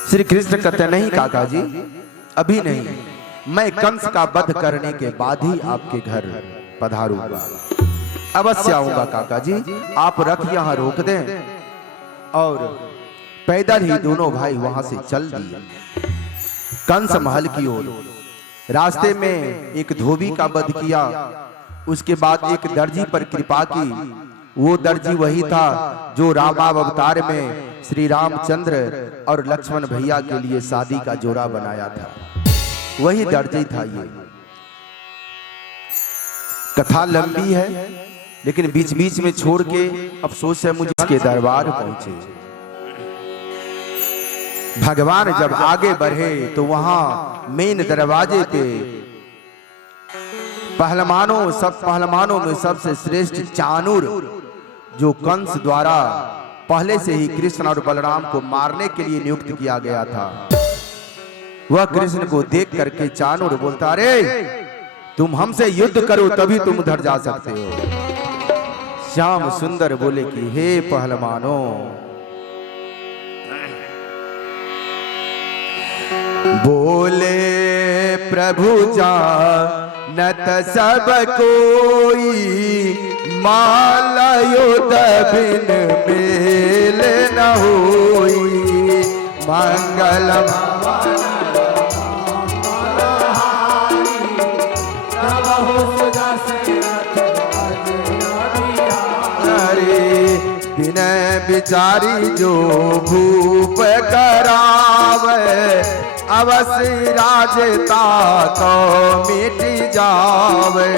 श्री कृष्ण कहते हैं नहीं काका जी अभी नहीं, मैं कंस का वध करने के बाद ही आपके घर पधारूंगा। अवश्य आऊंगा काका जी, आप रथ यहां रोक दें। और पैदल ही दोनों भाई वहां से चल दिए कंस महल की ओर। रास्ते में एक धोबी का वध किया, उसके बाद एक दर्जी पर कृपा की। वो दर्जी वही था जो रामावतार में श्री रामचंद्र और लक्ष्मण भैया के लिए शादी का जोड़ा बनाया था, वही दर्जी था। ये कथा लंबी है लेकिन बीच बीच में छोड़ के अफसोस है मुझे इसके दरबार पहुंचे। भगवान जब आगे बढ़े तो वहां मेन दरवाजे पे पहलवानों में सबसे श्रेष्ठ चाणूर जो कंस द्वारा पहले से ही कृष्ण और बलराम को मारने के लिए नियुक्त किया गया था, वह कृष्ण को देख करके चाणूर बोलता अरे तुम हमसे युद्ध करो तभी तुम उधर जा सकते हो। श्याम सुंदर बोले कि हे पहलवानों बोले प्रभु जानत सब कोई माला युद्ध बिन मेल न होई। मंगल विनय विचारी जो भूप करावे अवश्य राजता को मिट जावे।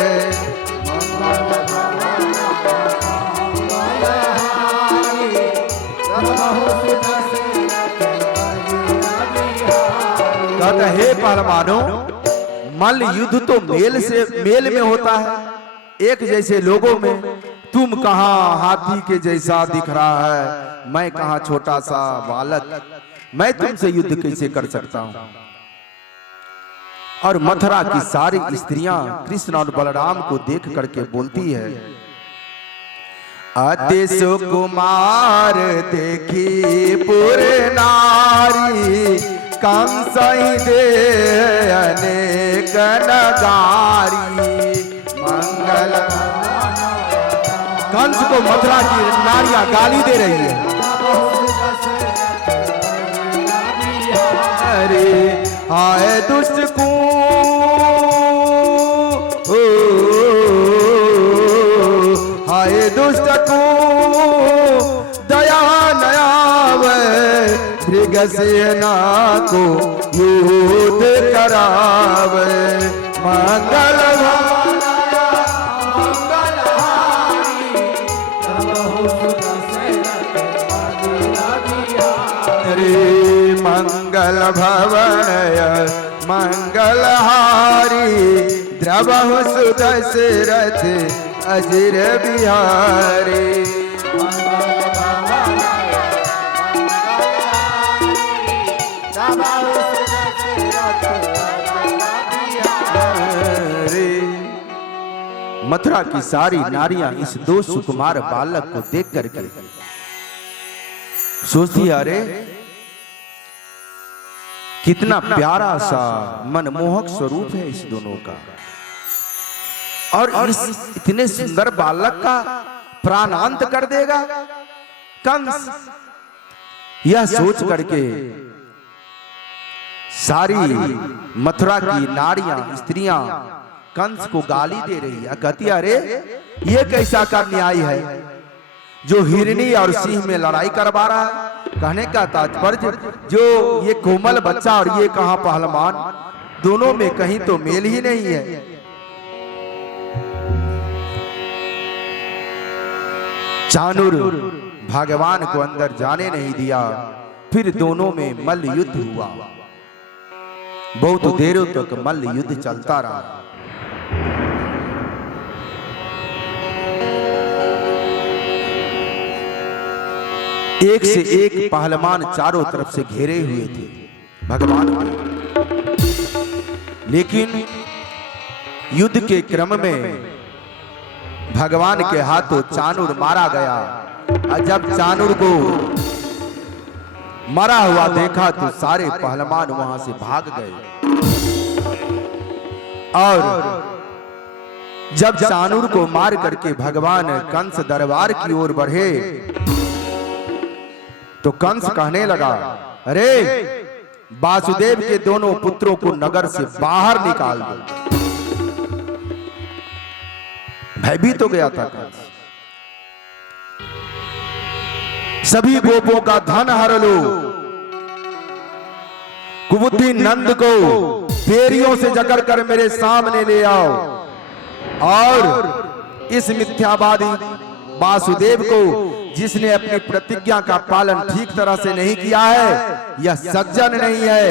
कहते हे पहलवानों मल्ल युद्ध तो मेल में होता है, एक जैसे लोगों में। तुम कहां हाथी के जैसा दिख रहा है, मैं कहां छोटा सा बालक, मैं तुमसे युद्ध कैसे कर सकता हूं। और मथुरा की सारी स्त्रियां कृष्ण और बलराम को देख करके बोलती है अति सुकुमार देखी पुर नारी कंस दे अनेक नगारी। मंगल कंस को मथुरा की नारियां गाली दे रही है। अरे आए दुष्ट को आए दुष्ट को दया नयावे मृगसेना को युद्ध करावे मंगल मंगल भवन मंगलहारी द्रवहु सुदशरथ अजिर बिहारी मथुरा की सारी नारियां इस दो सुकुमार बालक को देख करके सोचती, अरे कितना प्यारा सा मनमोहक स्वरूप है इस दोनों का, और इस इतने सुंदर बालक का प्राणांत कर देगा कंस। यह सोच करके सारी मथुरा की नारियां स्त्रियां कंस को गाली दे रही है, कहती, अरे ये कैसा का न्याय है जो हिरनी और सिंह में लड़ाई करवा रहा है। कहने का तात्पर्य जो ये कोमल बच्चा और ये कहां पहलवान, दोनों में कहीं तो मेल ही नहीं है। चाणूर भगवान को अंदर जाने नहीं दिया, फिर दोनों में मल्ल युद्ध हुआ। बहुत देर तक मल्ल युद्ध चलता रहा। एक से एक पहलवान चारों तरफ से घेरे हुए थे भगवान को, लेकिन युद्ध के क्रम में भगवान के हाथों चाणूर मारा गया। और जब चाणूर को मरा हुआ देखा तो सारे पहलवान वहां से भाग गए। और जब चाणूर को मार करके भगवान कंस दरबार की ओर बढ़े तो कंस कहने लगा, अरे वासुदेव के दोनों पुत्रों को नगर से बाहर निकाल दो। भयभीत हो गया था कंस। सभी गोपों का धन हर लो, कुबुद्धि नंद को फेरियों से जकड़ कर मेरे सामने ले आओ, और इस मिथ्यावादी वासुदेव को, जिसने अपनी प्रतिज्ञा का पालन ठीक तरह से नहीं किया है, यह सज्जन नहीं है,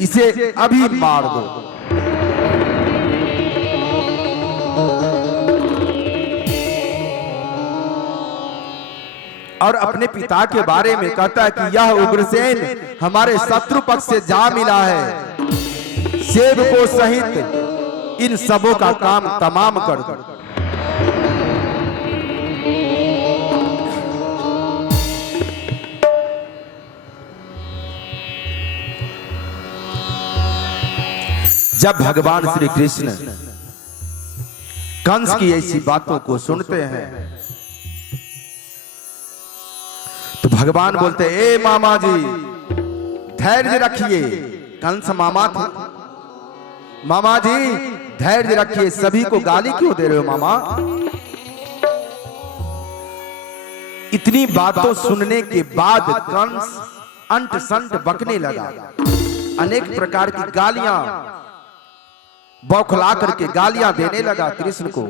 इसे अभी मार दो। और अपने पिता के बारे में कहता है कि यह उग्रसेन हमारे शत्रु पक्ष से जा मिला है, सेवकों सहित इन सबों का काम तमाम कर दो। जब भगवान श्री कृष्ण कंस की ऐसी बातों को सुनते हैं तो भगवान बोलते, ए मामा जी धैर्य रखिए। कंस मामा थे। मामा जी धैर्य रखिए, सभी को गाली क्यों दे रहे हो मामा? इतनी बातों सुनने के बाद कंस अंट संट बकने लगा। अनेक प्रकार की गालियां बौखला करके गालियां देने लगा कृष्ण को,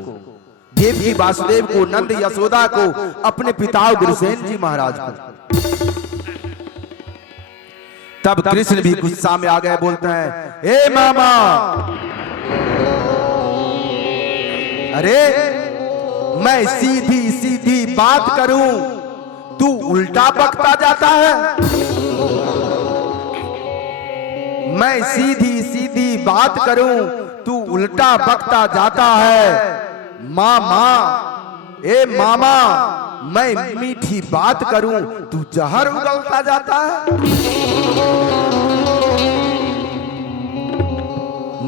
देवकी वासुदेव को, नंद यशोदा को, अपने पिता उग्रसेन जी महाराज को। तब कृष्ण भी गुस्सा में आ गए, बोलते हैं, ए मामा, अरे मैं सीधी सीधी बात करूं, तू उल्टा बकता जाता है। मैं सीधी सीधी बात करूं, तू उल्टा बकता जाता है। मामा, ए मामा, मैं मीठी बात करूं, तू जहर उगलता जाता है।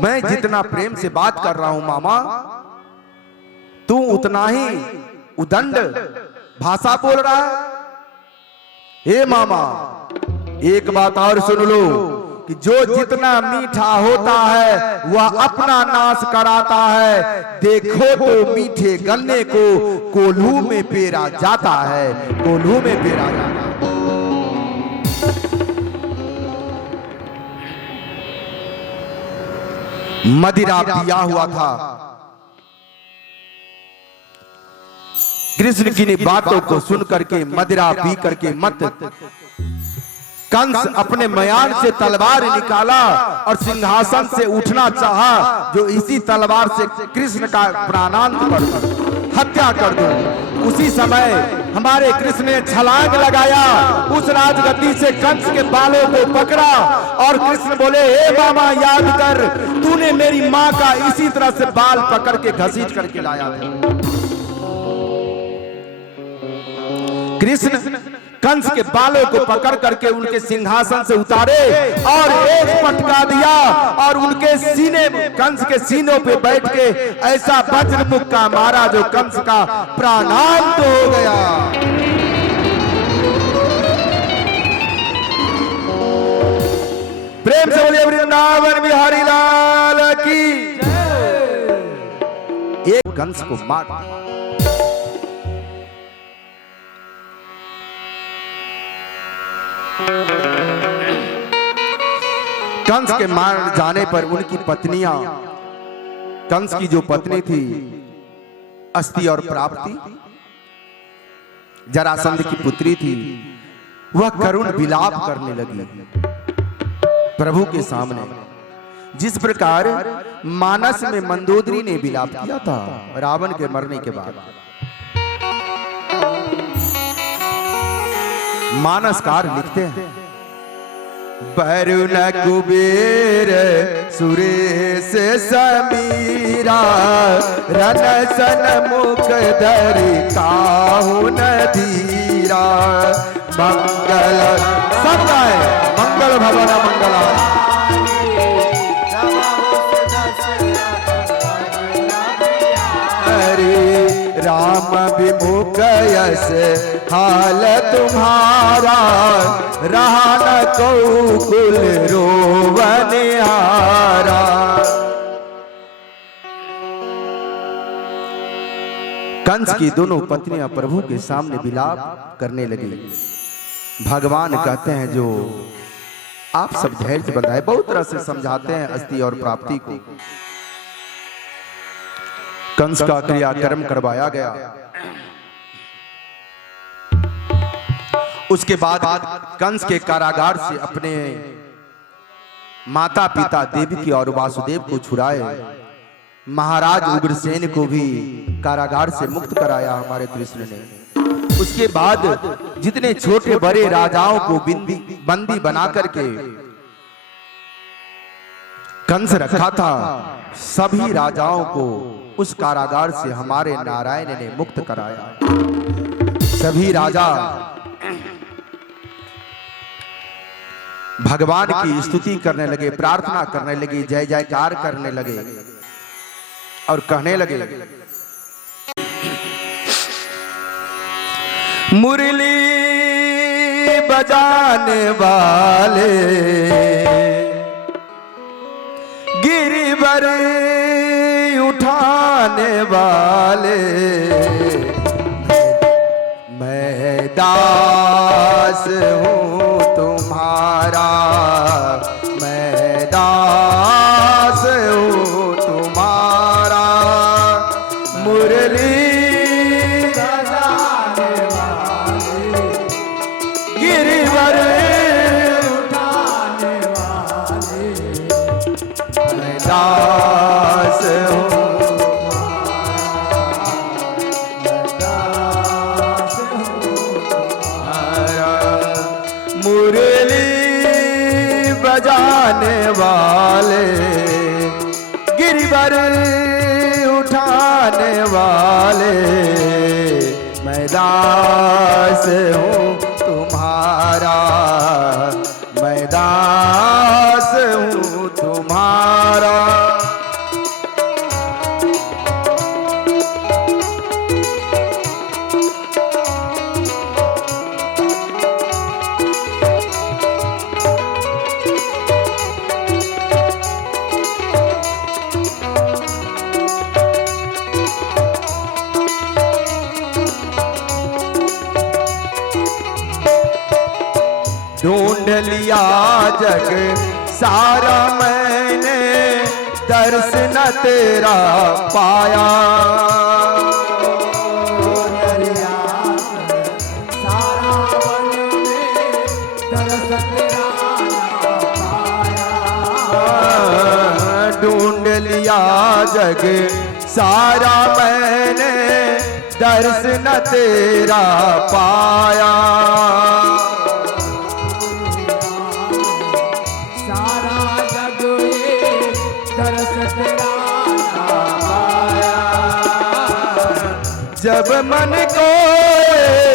मैं जितना प्रेम से बात कर रहा हूं मामा, तू उतना ही उदंड भाषा बोल रहा है। हे मामा, एक बात और सुन लो कि जो जितना मीठा होता है वह अपना नाश कराता है। देखो तो मीठे गन्ने को कोल्हू में पेरा जाता है, कोल्हू में पेरा जाता है। मदिरा पिया हुआ था। कृष्ण की बातों को सुन करके मदिरा पी करके मत कंस अपने मयान से तलवार निकाला और सिंहासन से उठना चाहा, जो इसी तलवार से कृष्ण का प्राणांत कर हत्या कर दो। उसी समय हमारे कृष्ण ने छलांग लगाया, उस राजगद्दी से कंस के बालों को पकड़ा और कृष्ण बोले, हे मामा याद कर, तूने मेरी माँ का इसी तरह से बाल पकड़ के घसीट करके लाया था। कृष्ण कंस के बालों को पकड़ करके उनके सिंहासन से उतारे और एक पटका दिया और उनके सीने, कंस के सीनों पे बैठ के ऐसा वज्र मुक्का मारा जो कंस का प्राणांत हो गया। प्रेम से बोलिए वृंदावन बिहारी लाल की। एक कंस को मार कंस के मार जाने पर उनकी पत्नियां, कंस की जो पत्नी थी अस्ति और प्राप्ति, जरासंध की पुत्री थी, वह करुण विलाप करने लगी प्रभु के सामने, जिस प्रकार मानस में मंदोदरी ने विलाप किया था रावण के मरने के बाद। मानसकार लिखते हैं, वरुण कुबेर सुरेश समीरा, रन सन मुख धरि काहु न धीरा। मंगल सब गाए, मंगल भवन मंगला। राम विमुख यस हाल तुम्हारा, रहा न को कुल रोवनिहारा। कंस की दोनों पत्नियां प्रभु के सामने विलाप करने लगी। भगवान कहते हैं, जो आप सब धैर्य बंधाए, बहुत तरह से समझाते हैं अस्ति और प्राप्ति को। कंस का क्रियाकर्म करवाया गया। उसके बाद कंस के कारागार से अपने माता पिता देवकी और वासुदेव को छुड़ाए। महाराज उग्रसेन को भी कारागार से मुक्त कराया हमारे कृष्ण ने। उसके बाद जितने छोटे बड़े राजाओं को बंदी बना करके कंस रखा था, सभी राजाओं को उस कारागार से हमारे नारायण ने मुक्त कराया। सभी राजा भगवान की स्तुति करने लगे, प्रार्थना करने लगे, जय जयकार करने लगे और कहने लगे, मुरली बजाने वाले गिरिवर उठाने वाले, मैं दास हूँ तुम्हारा, मैं दास हूँ तुम्हारा। मुरली बजाने वाले गिरिवर उठाने वाले, मैं दास हूँ। मुरली बजाने वाले गिरिवर उठाने वाले, मैं दास हूँ तुम्हारा, मैं दास हूँ तुम्हारा। ढूंढ लिया जग सारा मैंने, दर्श न तेरा पाया। ढूंढ लिया जग सारा मैंने, दर्श न तेरा पाया। सारा जग ये दर्श तेरा पाया। जब मन को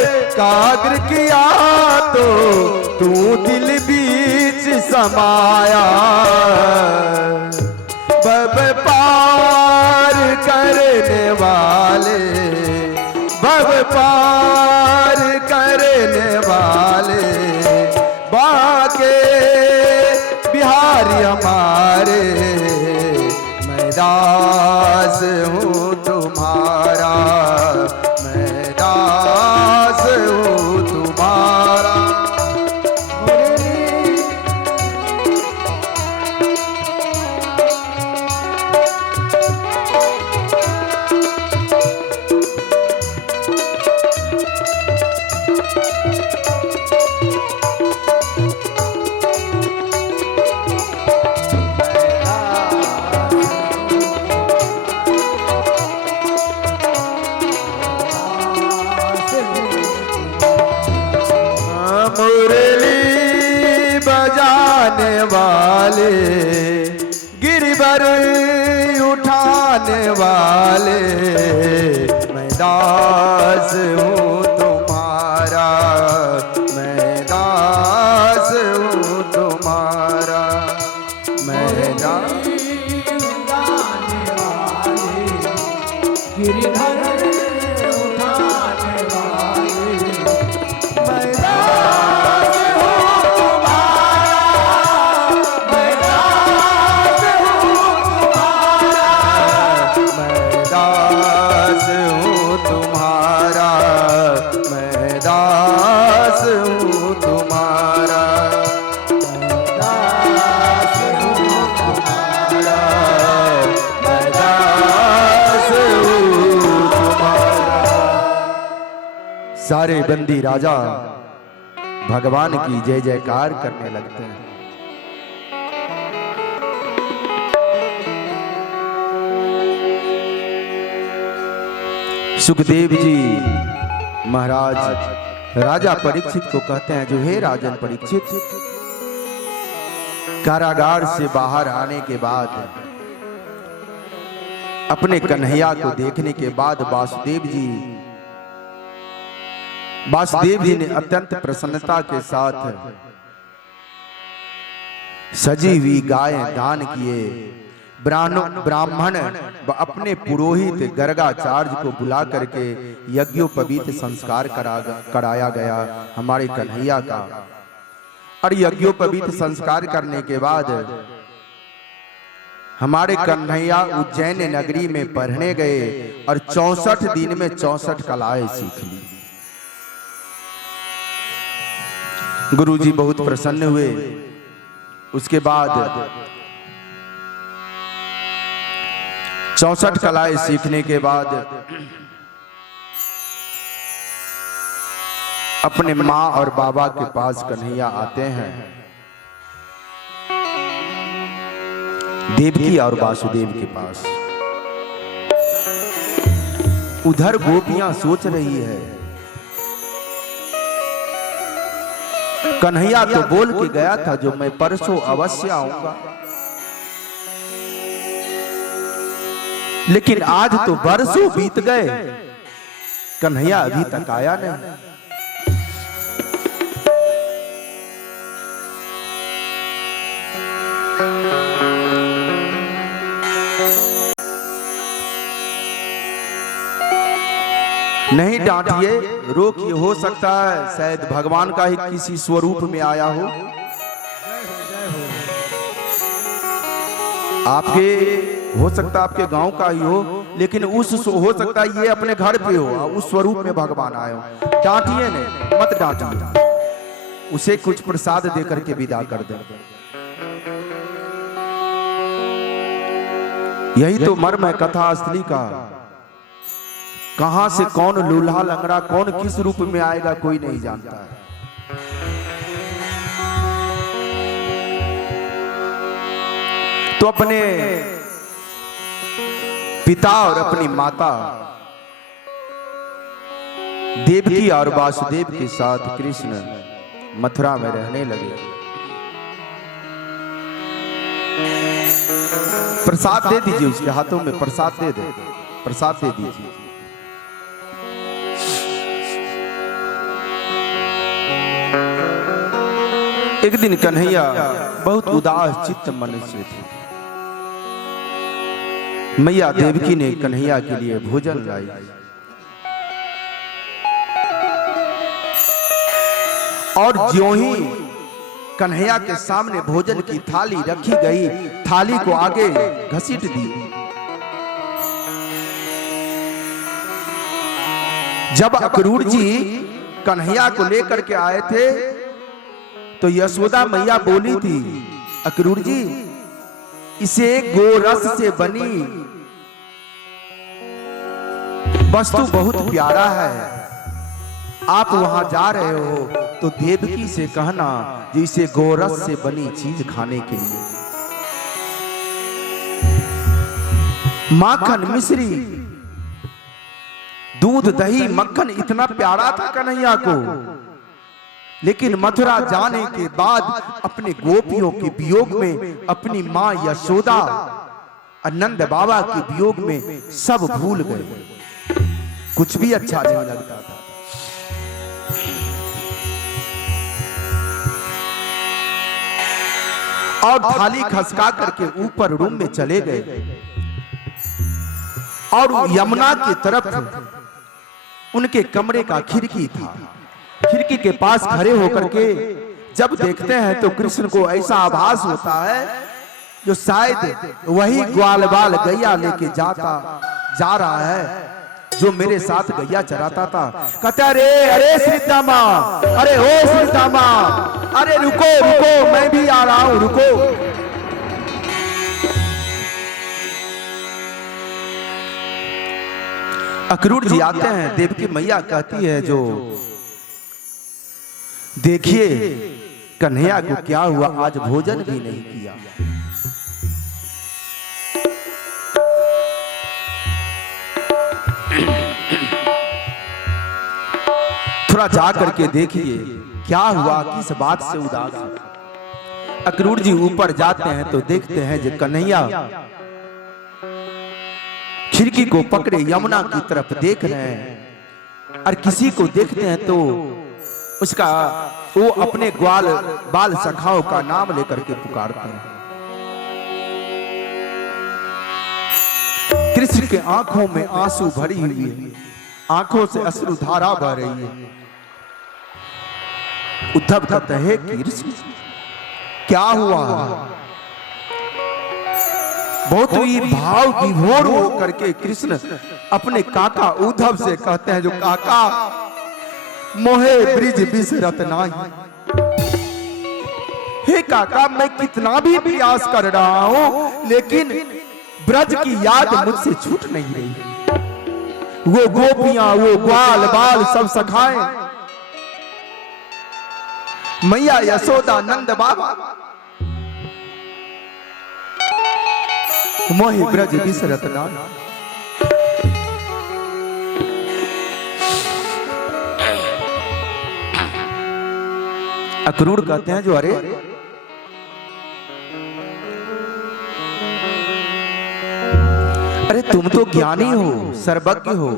एकाग्र किया तो तू दिल बीच समाया। बब पार करने वाले, बब पार करने वाले, बाके बिहारी हमारे, मैं दास हूँ तुम्हारा, मैं दास हूँ तुम्हारा। मुरली बजाने वाले, गिरबर उठाने वाले, मैं दास हूँ तुम्हारा, मैं दास हूँ तुम्हारा, मैं दास। गिरधर उठाने वाले, मैं दास हूँ तुम्हारा, मैं दास हूँ तुम्हारा, मैं दास हूँ तुम्हारा, मैं दास हूँ तुम्हारा, मैं दास हूँ तुम्हारा। सारे बंदी राजा भगवान की जय जयकार करने लगते हैं। सुखदेव जी महाराज राजा परीक्षित को कहते हैं, जो हे राजन परीक्षित, कारागार से बाहर आने के बाद, अपने कन्हैया को देखने के बाद वासुदेव जी ने अत्यंत प्रसन्नता के साथ सजी हुई गाय दान किए। ब्राह्मण व अपने पुरोहित गर्गाचार्य को बुला करके यज्ञोपवीत संस्कार कराया गया हमारे कन्हैया का। और यज्ञोपवीत संस्कार करने के बाद हमारे कन्हैया उज्जैन नगरी में पढ़ने गए और 64 दिन में 64 कलाएं सीख ली। गुरुजी बहुत प्रसन्न हुए। उसके बाद 64 कलाएं सीखने के बाद अपने माँ और बाबा के पास कन्हैया आते हैं। देवकी और वासुदेव के पास। उधर गोपियां सोच रही है, कन्हैया तो बोल के गया था जो मैं परसों अवश्य आऊंगा, लेकिन आज तो बरसों बीत गए, कन्हैया अभी तक आया नहीं। नहीं डांटिए, रोकिए, हो सकता है शायद भगवान का ही किसी स्वरूप में आया हो। आपके हो सकता आपके गांव का ही हो, लेकिन उस हो सकता है ये अपने घर पे हो, उस स्वरूप में भगवान आए हो। डांटिए नहीं, मत डांटिए। उसे कुछ प्रसाद देकर के विदा कर दें। यही तो मर्म है कथा असली का। कहां से कौन लूल्हा लंगड़ा, कौन किस रूप में आएगा, कोई नहीं जानता है। तो अपने पिता और अपनी माता देवकी और वासुदेव के साथ कृष्ण मथुरा में रहने लगे। प्रसाद दे दीजिए, उसके हाथों में प्रसाद दे दे, प्रसाद दे दीजिए। एक दिन कन्हैया बहुत उदास चित्त मन से थे। मैया देवकी ने कन्हैया के लिए भोजन लाई। और ज्यों ही कन्हैया के सामने भोजन की थाली रखी गई, थाली को आगे घसीट दी। जब अक्रूर जी कन्हैया को लेकर के आए थे तो यशोदा मैया बोली थी, अक्रूर जी इसे गोरस से बनी वस्तु बहुत प्यारा है, आप वहां जा रहे हो तो देवकी से कहना जो इसे गोरस से बनी चीज खाने के लिए। माखन मिश्री दूध दही मक्खन इतना प्यारा था कन्हैया को, लेकिन मथुरा जाने के बाद अपने गोपियों के वियोग में, अपनी मां यशोदा और नंद बाबा के वियोग में सब भूल गए। कुछ भी अच्छा नहीं लगता था। और थाली खसका करके ऊपर रूम में चले गए और यमुना की तरफ उनके कमरे का खिड़की था। खिड़की के पास खड़े होकर के जब देखते हैं तो कृष्ण को ऐसा आभास होता है जो शायद वही ग्वाल बाल गैया लेके जा रहा है जो मेरे साथ गैया चराता था। कहते अरे अरे श्रीदामा, अरे ओ श्रीदामा, अरे रुको रुको मैं भी आ रहा हूं, रुको। अक्रूर जी आते हैं, देवकी मैया कहती है जो देखिए कन्हैया को क्या हुआ, आज भोजन भी नहीं किया। थोड़ा जा करके देखिए क्या हुआ, किस बात से उदास है। अक्रूर जी ऊपर जाते हैं तो देखते हैं जो कन्हैया खिड़की को पकड़े यमुना की तरफ देख रहे हैं और किसी को देखते हैं तो उसका वो अपने ग्वाल बाल सखाओं का नाम लेकर के पुकारते हैं। कृष्ण के आंखों में आंसू भरी हुई है, आंखों से अश्रु धारा बह रही है। उद्धव कहते हैं कृष्ण क्या हुआ? बहुत ही भाव विभोर हो करके कृष्ण अपने काका उद्धव से कहते हैं जो काका मोहे ब्रिज बिसरत नाही। हे काका मैं कितना भी प्रयास कर रहा हूं लेकिन ब्रज की याद मुझसे छूट नहीं रही। वो गोपियां, वो ग्वाल बाल सब सखाए, मैया यशोदा नंद बाबा, मोहि ब्रज बिसरत नाही। अक्रूर कहते हैं जो अरे तुम तो ज्ञानी हो, सर्वज्ञ हो,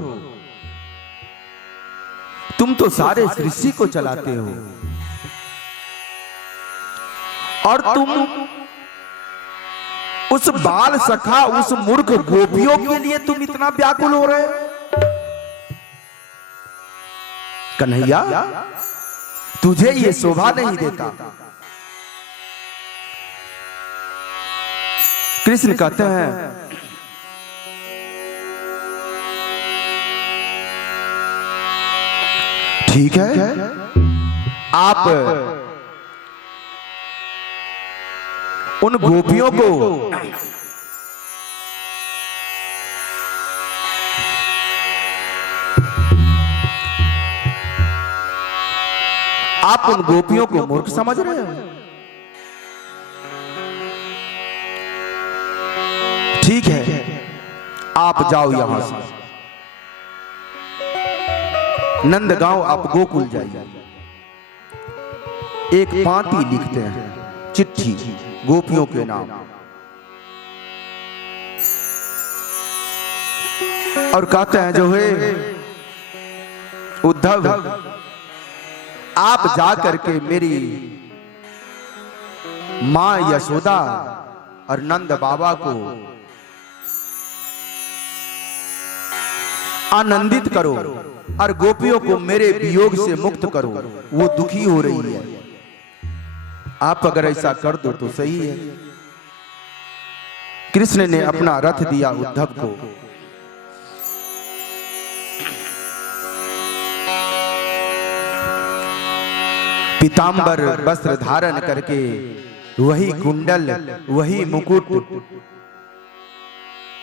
तुम तो सारे सृष्टि को चलाते हो और तुम उस बाल सखा, उस मूर्ख गोपियों के लिए तुम इतना व्याकुल हो रहे हो। कन्हैया तुझे ये शोभा नहीं देता। कृष्ण कहते हैं ठीक है, आप उन गोपियों को आप उन गोपियों को मूर्ख समझ रहे हो? ठीक है, आप जाओ यहां से, नंदगांव आप गोकुल जाइए, एक पांति लिखते हैं, चिट्ठी गोपियों के नाम, और कहते हैं जो है उद्धव आप जाकर के मेरी मां यशोदा और नंद बाबा को आनंदित करो और गोपियों को मेरे वियोग से मुक्त करो, वो दुखी हो रही है। आप अगर ऐसा कर दो तो सही है। कृष्ण ने अपना रथ दिया उद्धव को, पीतांबर वस्त्र धारण करके, वही कुंडल वही मुकुट,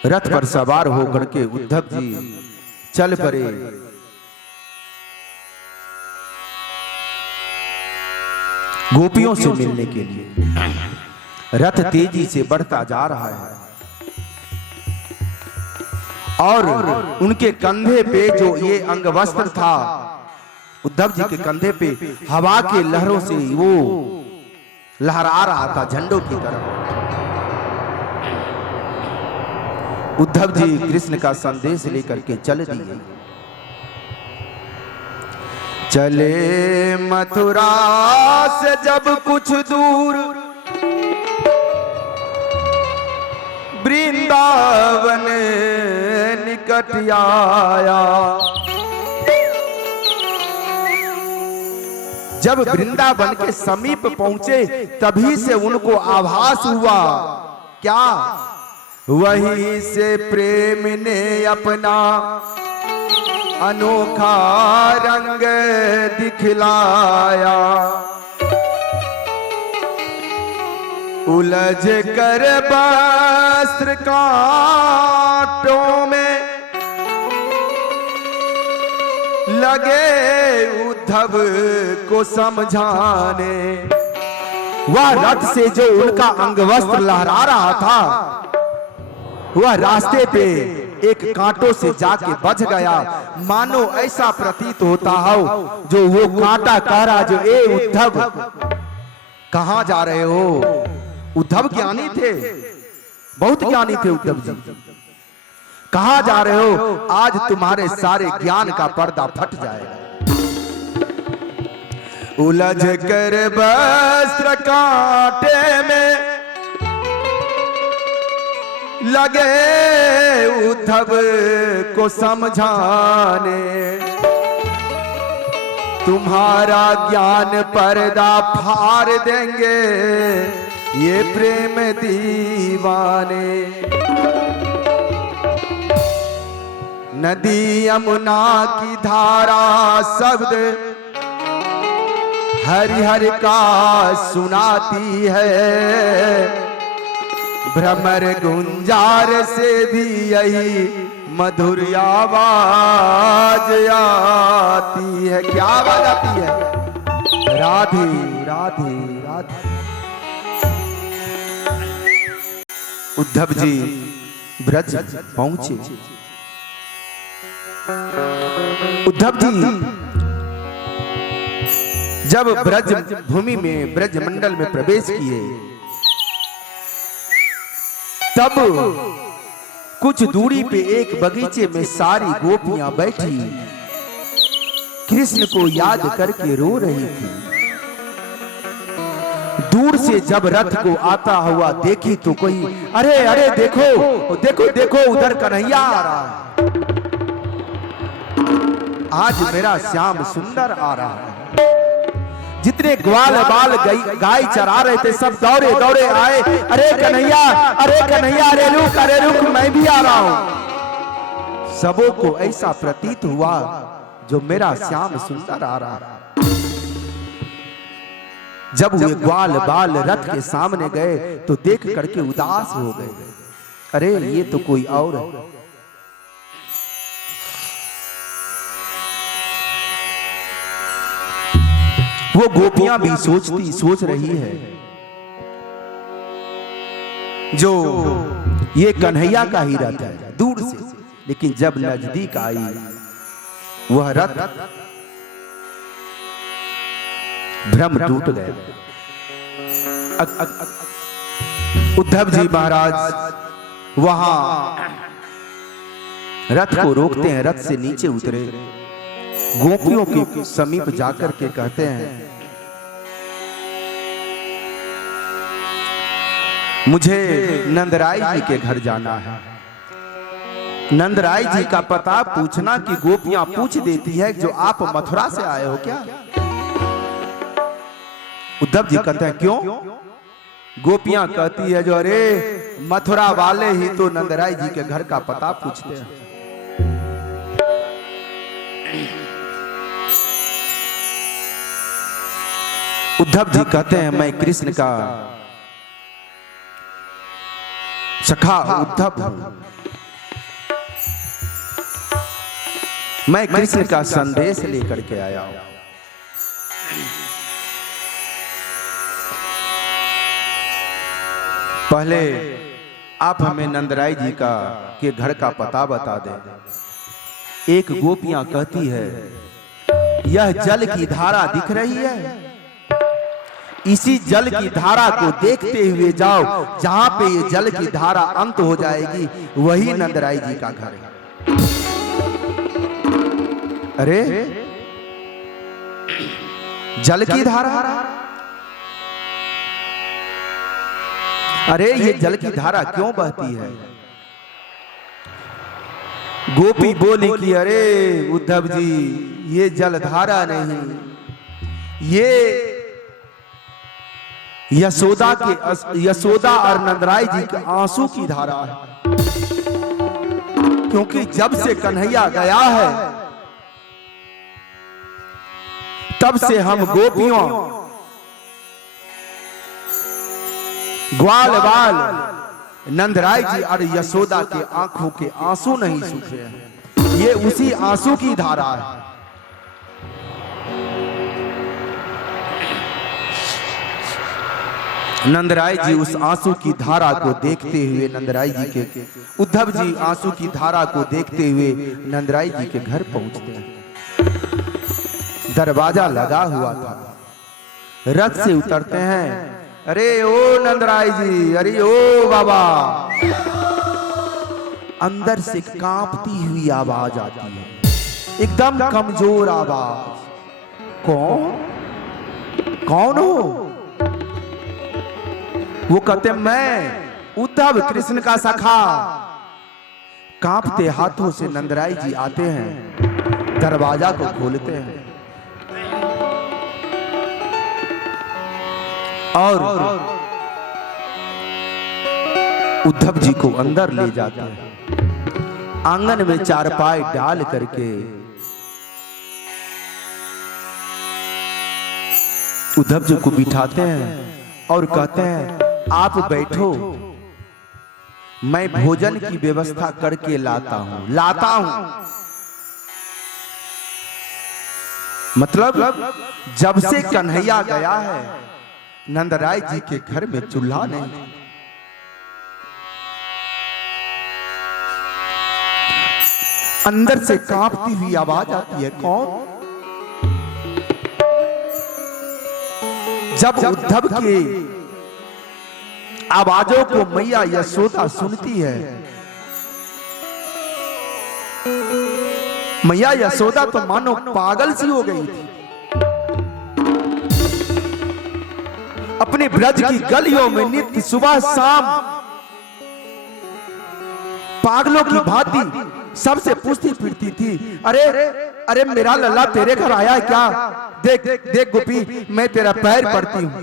रथ पर सवार होकर के उद्धव जी चल पड़े। गोपियों से मिलने के लिए रथ तेजी से बढ़ता जा रहा है और उनके कंधे पे जो ये अंगवस्त्र था, उद्धव जी के कंधे पे हवा के लहरों से वो लहरा रहा था झंडों की तरह। उद्धव जी कृष्ण का संदेश लेकर के चल दिए। चले मथुरा से जब कुछ दूर, वृंदावन निकट आया। जब वृंदावन के समीप पहुंचे तभी से उनको आभास हुआ, क्या? वहीं से प्रेम ने अपना अनोखा रंग दिखलाया। उलझ कर वस्त्र कांटों में लगे उद्धव को समझाने। वह रथ से जो उनका अंगवस्त्र लहरा रहा था, वह रास्ते पे एक कांटों से जाके बच गया। मानो ऐसा प्रतीत होता हो जो वो कांटा कह रहा, जो ए उद्धव कहां जा रहे हो? उद्धव ज्ञानी थे, बहुत ज्ञानी थे उद्धव जी। कहां जा रहे हो? आज तुम्हारे सारे ज्ञान का पर्दा फट जाएगा। उलझ कर वस्त्र कांटे में लगे उद्धव को समझाने। तुम्हारा ज्ञान पर्दा फाड़ देंगे ये प्रेम दीवाने। नदी यमुना की धारा शब्द हरिहर का सुनाती है। भ्रमर गुंजार से भी यही मधुर आवाज आती है। क्या आवाज आती है? राधे राधे राधे। उद्धव जी ब्रज पहुंचे। उद्धव जी जब ब्रज भूमि में, ब्रज मंडल में प्रवेश किए, तब कुछ दूरी पे एक बगीचे में सारी गोपियां बैठी कृष्ण को याद करके रो रही थी। दूर से जब रथ को आता हुआ देखी तो कोई, अरे अरे देखो देखो देखो, उधर कन्हैया आ रहा है, आज मेरा श्याम सुंदर आ रहा है। जितने ग्वाल बाल गाय चरा रहे थे सब दौड़े दौड़े आए, अरे कन्हैया, अरे कन्हैया, अरे रुक मैं भी आ रहा हूं। सबों को ऐसा प्रतीत हुआ जो मेरा श्याम सुंदर आ रहा है। जब वे ग्वाल बाल रथ के सामने गए तो देख करके उदास हो गए। अरे ये तो कोई और है। वो गोपियां भी सोच रही है जो ये कन्हैया का ही रथ है दूर से, लेकिन जब नजदीक आई वह रथ भ्रम टूट गया। उद्धव जी महाराज वहां रथ को रोकते हैं, रथ से नीचे उतरे, गोपियों के समीप जाकर के कहते हैं मुझे नंदराय जी के घर जाना है। नंदराय जी का पता पूछना कि गोपियां पूछ देती है जो आप मथुरा से आए हो क्या। उद्धव जी कहते हैं क्यों? गोपियां कहती है जो अरे मथुरा वाले ही तो नंदराय जी के घर का पता पूछते हैं। उद्धव जी कहते हैं मैं कृष्ण का सखा उद्धव हूं, मैं कृष्ण का संदेश लेकर के आया हूं। पहले आप हमें नंदराय जी का के घर का पता बता दें। एक गोपियां कहती है यह जल की धारा दिख रही है, इसी जल की धारा को देखते हुए जाओ, जहां पे ये जल की धारा अंत हो जाएगी वही नंदराय जी का घर है। अरे जल की धारा, अरे ये जल की धारा क्यों बहती है? गोपी बोली कि अरे उद्धव जी ये जल धारा नहीं, ये यशोदा और नंदराय जी के आंसू की धारा है। क्योंकि जब से कन्हैया गया है तब से हम गोपियों ग्वाल बाल नंदराय जी और यशोदा के आंखों के आंसू नहीं सूखे हैं, ये उसी आंसू की धारा है। नंदराय जी उस आंसू की धारा को देखते हुए नंदराय जी के उद्धव जी आंसू की धारा को देखते हुए नंदराय जी के घर पहुंचते हैं। दरवाजा लगा हुआ था, रथ से उतरते हैं। अरे ओ नंदराय जी, अरे ओ बाबा। अंदर से कांपती हुई आवाज आती है, एकदम कमजोर आवाज। कौन हो? वो कहते मैं उद्धव कृष्ण का सखा। कांपते हाथों से नंदराय जी आते हैं, दरवाजा को खोलते हैं और उद्धव जी को अंदर ले जाते हैं। आंगन में चारपाई डाल करके उद्धव जी को बिठाते हैं और कहते हैं आप बैठो, मैं भोजन की व्यवस्था करके लाता हूं। मतलब जब से कन्हैया गया है नंदराय जी के घर में चूल्हा नहीं। अंदर से कांपती हुई आवाज आती है, कौन? जब उद्धव के आवाजों को मैया यशोदा सुनती है, मैया यशोदा तो मानो पागल सी हो गई थी। अपने ब्रज की गलियों में नित्य सुबह शाम पागलों की भांति सबसे पूछती फिरती थी, अरे मेरा लल्ला तेरे घर आया है क्या? देख गोपी, मैं तेरा पैर पड़ती हूं,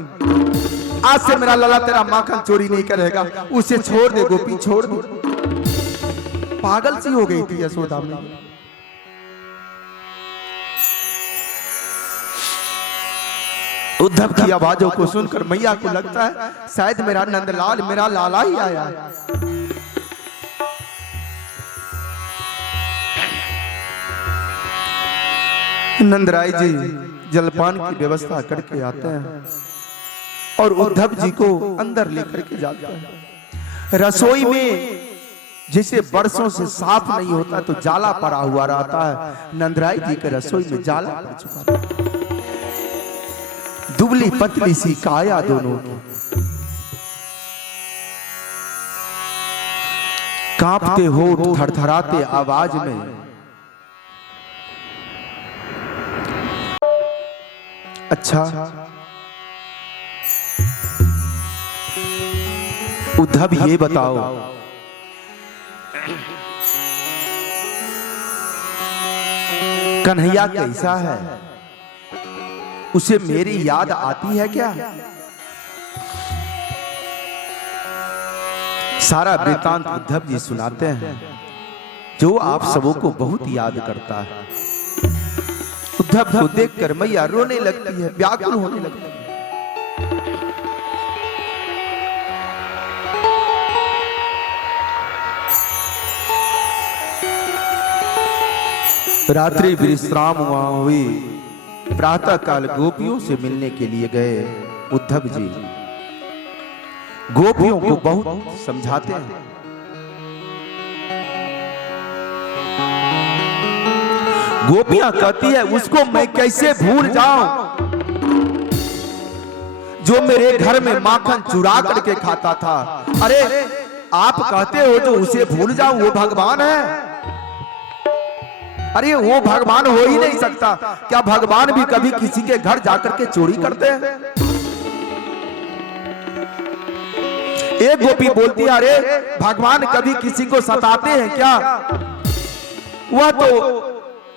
आज से मेरा लल्ला तेरा माखन चोरी नहीं करेगा, उसे छोड़ दे गोपी, छोड़ दे। पागल सी हो गई थी यशोदा में। उद्धव की आवाजों को सुनकर मैया को लगता है शायद मेरा नंदलाल, मेरा लाला ही आया है। नंदराय जी जलपान की व्यवस्था करके आते हैं और उद्धव जी को अंदर लेकर के जाते हैं। रसोई में जैसे बरसों से साफ नहीं होता तो जाला पड़ा हुआ रहता है, नंदराय जी के रसोई में जाला पड़ चुका है। दुबली पतली सी काया दोनों की, कांपते होठ थरथराते आवाज में अच्छा उद्धव ये बताओ कन्हैया कैसा है, उसे मेरी याद आती है क्या? सारा वृतांत उद्धव जी सुनाते हैं जो आप सबों को बहुत याद करता है। उद्धव को देखकर मैया रोने लगती है, व्याकुल होने लगती है। रात्रि विश्राम हुई, प्रातः काल गोपियों से मिलने के लिए गए उद्धव जी। गोपियों को बहुत समझाते हैं, गोपियां कहती है उसको मैं कैसे भूल जाऊं जो मेरे घर में माखन चुरा करके खाता था। अरे आप कहते हो जो उसे भूल जाऊं, वो भगवान है। अरे वो भगवान हो ही नहीं सकता। क्या भगवान भी कभी किसी के घर जाकर के चोरी करते हैं? एक गोपी बोलती है अरे भगवान कभी किसी को सताते हैं क्या? वह तो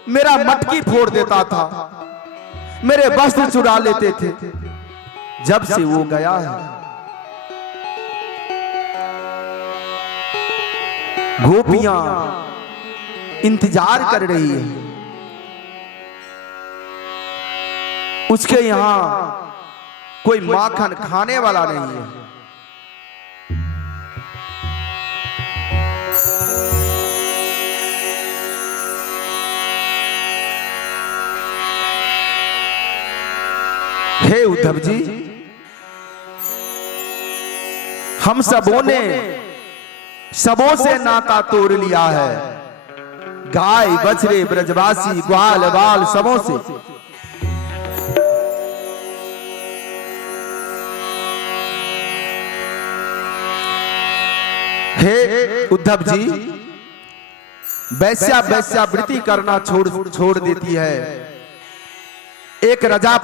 मेरा मटकी फोड़ देता था, मेरे वस्त्र चुरा लेते थे। जब से वो गया है गोपियां इंतजार कर रही है, उसके यहां कोई माखन खाने वाला नहीं है। हे उद्धव जी, हम सबों ने सबों से नाता तोड़ लिया है, गाय बछड़े ब्रजवासी ग्वाल बाल सबों से। हे उद्धव जी, वैश्यावृत्ति करना छोड़ देती है। एक राजा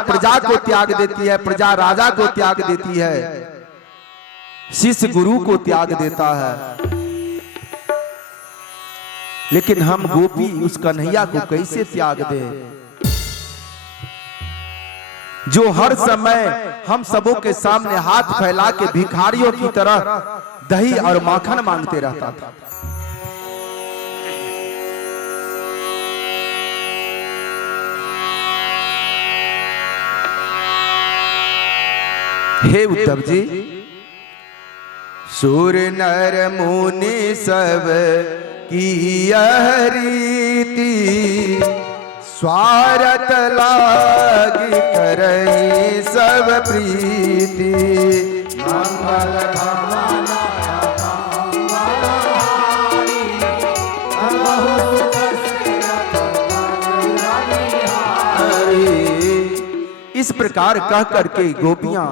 प्रजा को त्याग देती है, प्रजा राजा को त्याग देती है, शिष्य गुरु को त्याग देता है। लेकिन हम गोपी उस कन्हैया को कैसे त्याग दें जो हर समय हम सबों के सामने हाथ फैला के भिखारियों की तरह दही और माखन मांगते रहता था। हे उद्धव जी, सूर नर मुनि सब की यह रीति, स्वार्थ लागी करई सब प्रीति। मंगल इस प्रकार कह करके गोपियां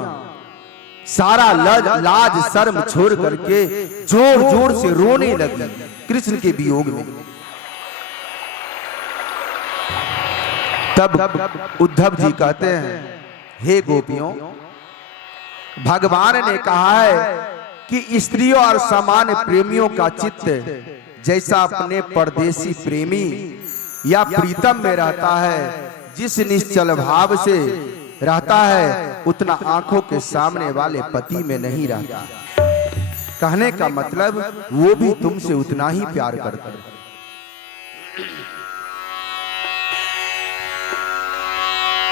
सारा लाज शर्म छोड़ करके जोर जोर से रोने लगी कृष्ण के वियोग में। तब उद्धव जी कहते हैं, हे गोपियों, भगवान ने कहा है कि स्त्रियों और सामान्य प्रेमियों का चित्त जैसा अपने परदेसी प्रेमी या प्रीतम में रहता है, जिस निश्चल भाव से रहता है, उतना आंखों के सामने वाले पति में नहीं रहता। कहने का मतलब वो भी तुमसे उतना ही प्यार करता है।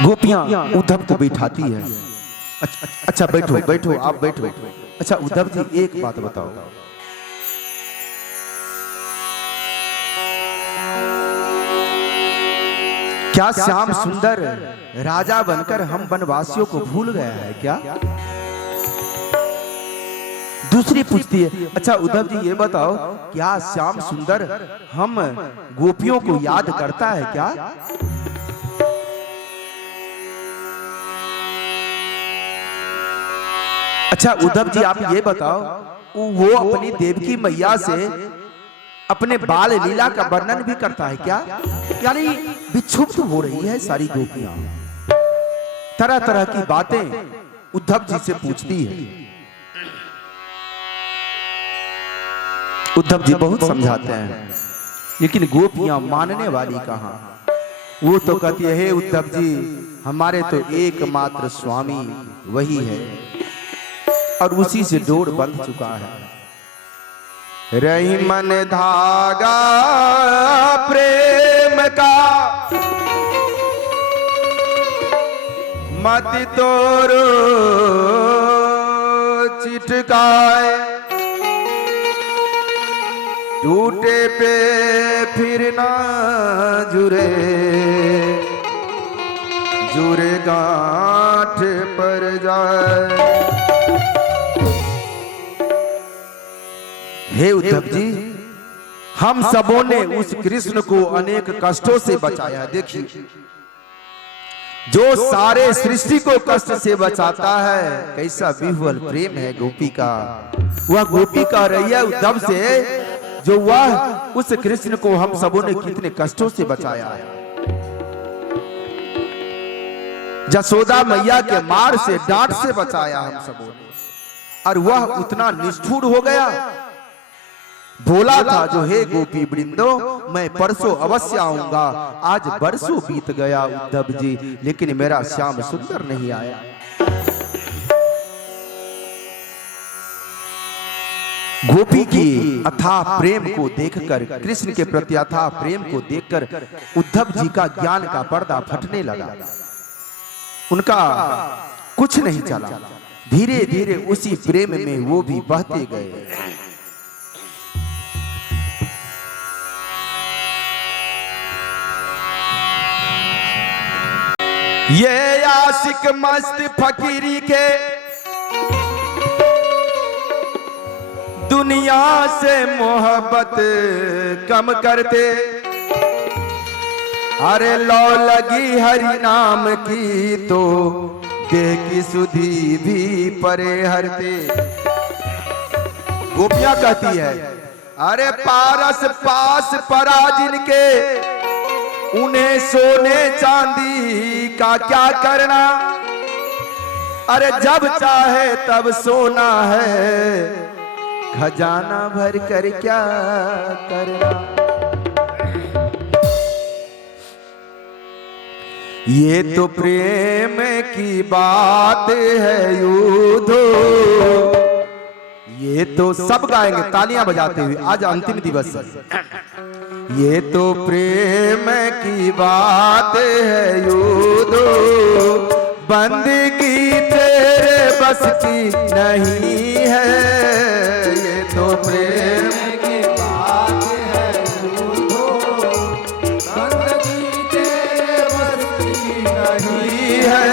गोपियां उद्धव को बिठाती है। अच्छा बैठो बैठो, आप बैठो। अच्छा उद्धव जी एक बात बताओ, क्या श्याम सुंदर राजा बनकर हम वनवासियों को भूल गया है क्या? दूसरी पूछती है, अच्छा उद्धव जी ये बताओ, क्या श्याम सुंदर हम गोपियों को याद करता है क्या? अच्छा उद्धव जी आप ये बताओ, वो अपनी देवकी मैया से अपने बाल लीला का वर्णन भी करता है क्या? यानी विक्षुब्ध हो रही है सारी गोपियां, तरह तरह की बातें उद्धव जी से पूछती है। उद्धव जी बहुत समझाते हैं, लेकिन गोपियां मानने वाली कहां। वो तो कहती है, हे उद्धव जी हमारे तो एकमात्र स्वामी वही है और उसी से डोर बंध चुका है। रही मन धागा प्रेम का, मत तोरो चिटकाए, टूटे पे फिर ना जुरे, जुरे गांठ पर जाए। हे उद्धव जी हम सबों ने उस कृष्ण को अनेक कष्टों से बचाया। देखिए जो सारे सृष्टि को कष्ट से बचाता है, कैसा विह्वल प्रेम है गोपी का। वह गोपी कह रही है उद्धव से, जो वह उस कृष्ण को हम सबों ने कितने कष्टों से बचाया है। जसोदा मैया के मार से, डांट से बचाया हम सबों ने, और वह उतना निष्ठुर हो गया। बोला था जो, हे गोपी वृंदो मैं परसों अवश्य आऊंगा, आज बरसों बीत गया उद्धव जी, लेकिन मेरा श्याम सुंदर नहीं आया। गोपी की अथाह प्रेम को देखकर, कृष्ण के प्रति अथाह प्रेम को देखकर उद्धव जी का ज्ञान का पर्दा फटने लगा। उनका कुछ नहीं चला, धीरे धीरे उसी प्रेम में वो भी बहते गए। ये आशिक मस्त फकीरी के दुनिया से मोहब्बत कम करते, अरे लौ लगी हरि नाम की तो देह की सुधी भी परे हरते। गोपियां कहती है, अरे पारस पास परा जिनके, उन्हें सोने चांदी का क्या करना, अरे जब चाहे तब सोना है, खजाना भर कर क्या करना। ये तो प्रेम की बात है युद्धो। ये तो सब गाएंगे तालियां बजाते हुए, आज अंतिम दिवस है। ये तो प्रेम की बात है युद्धो, बंदगी तेरे बस की नहीं है। ये तो प्रेम की बात है युद्धो, बंदगी तेरे बस की नहीं है।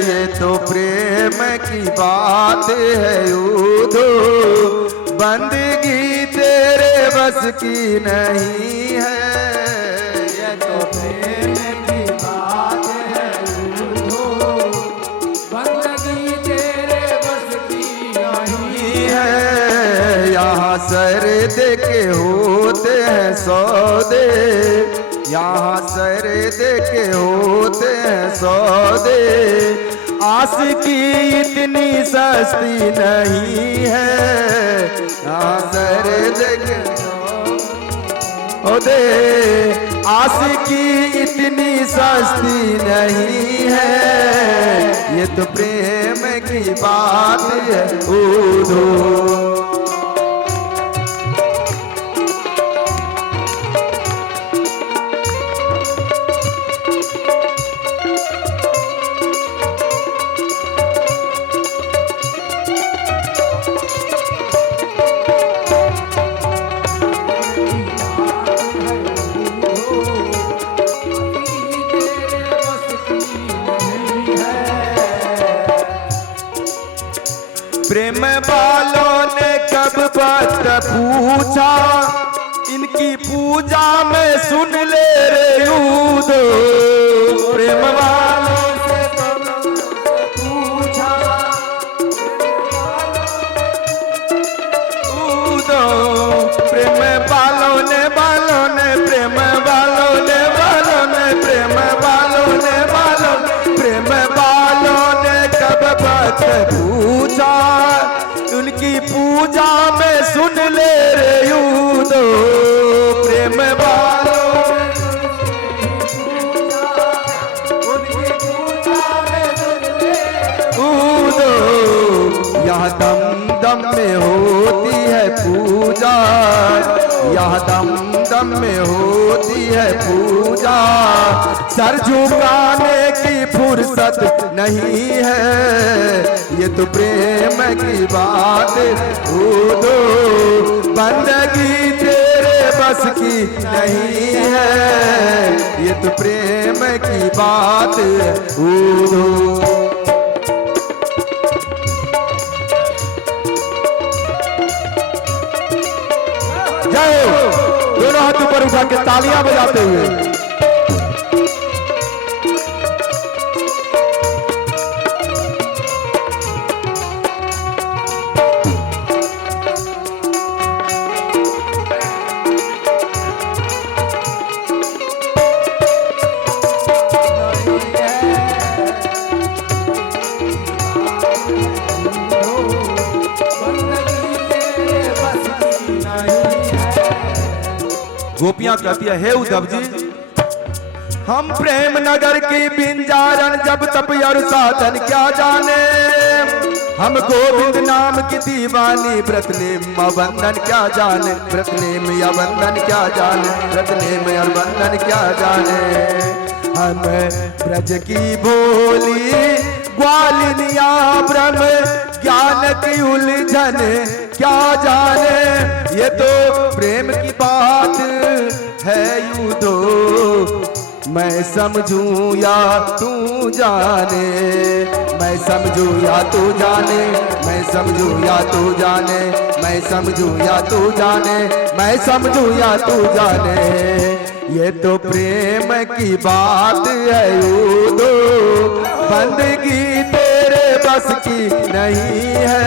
ये तो प्रेम की बात है युद्धो, बंदगी तेरे बस की नहीं है। ये तो प्रेम की बात है युद्धो, बंदगी तेरे बस की नहीं है। यहाँ सर दे के होते हैं सौदे, यहाँ सर दे के होते हैं सौदे, आस की इतनी सस्ती नहीं है। यहाँ सर दे के दे, आस की इतनी सस्ती नहीं है। ये तो प्रेम की बात है उधो। प्रेम वालों ने कब बात पूछा, इनकी पूजा में सुन ले रे यूदो। प्रेम वालों से कब पूछा, यूदो। प्रेम वालों ने प्रेम वालों ने प्रेम वालों ने प्रेम वालों ने कब बात पूछा, उनकी पूजा में सुन ले रे यूदो। प्रेम वालों उनकी पूजा में सुन ले यूदो। यह दम दम में होती है पूजा, यह दम दम में होती है पूजा। सर झुकाने की फुर्सत नहीं है, ये तो प्रेम की बात यूदो। बंदगी तेरे बस की नहीं है, ये तो प्रेम की बात यूदो। जय हो। दोनों हाथ ऊपर उठा के तालियां बजाते हुए। गोपियां कहती है, हे उद्धव जी, हम प्रेम नगर की बिंजारन जब तप और साधन क्या जाने। हम गोविंद नाम की दीवानी व्रत नेम बंधन क्या जाने, व्रत नेम या बंधन क्या जाने, व्रत नेम और बंधन क्या जाने। हम ब्रज की भोली ग्वालिनिया ब्रह्म ज्ञान की उलझन क्या जाने। ये तो प्रेम की बात है यूदो, मैं समझूं या तू जाने। मैं समझूं या तू जाने, मैं समझूं या तू जाने, मैं समझूं या तू जाने, मैं समझूं या तू जाने। ये तो प्रेम की बात है यूदो, बंदगी तेरे बस की नहीं है।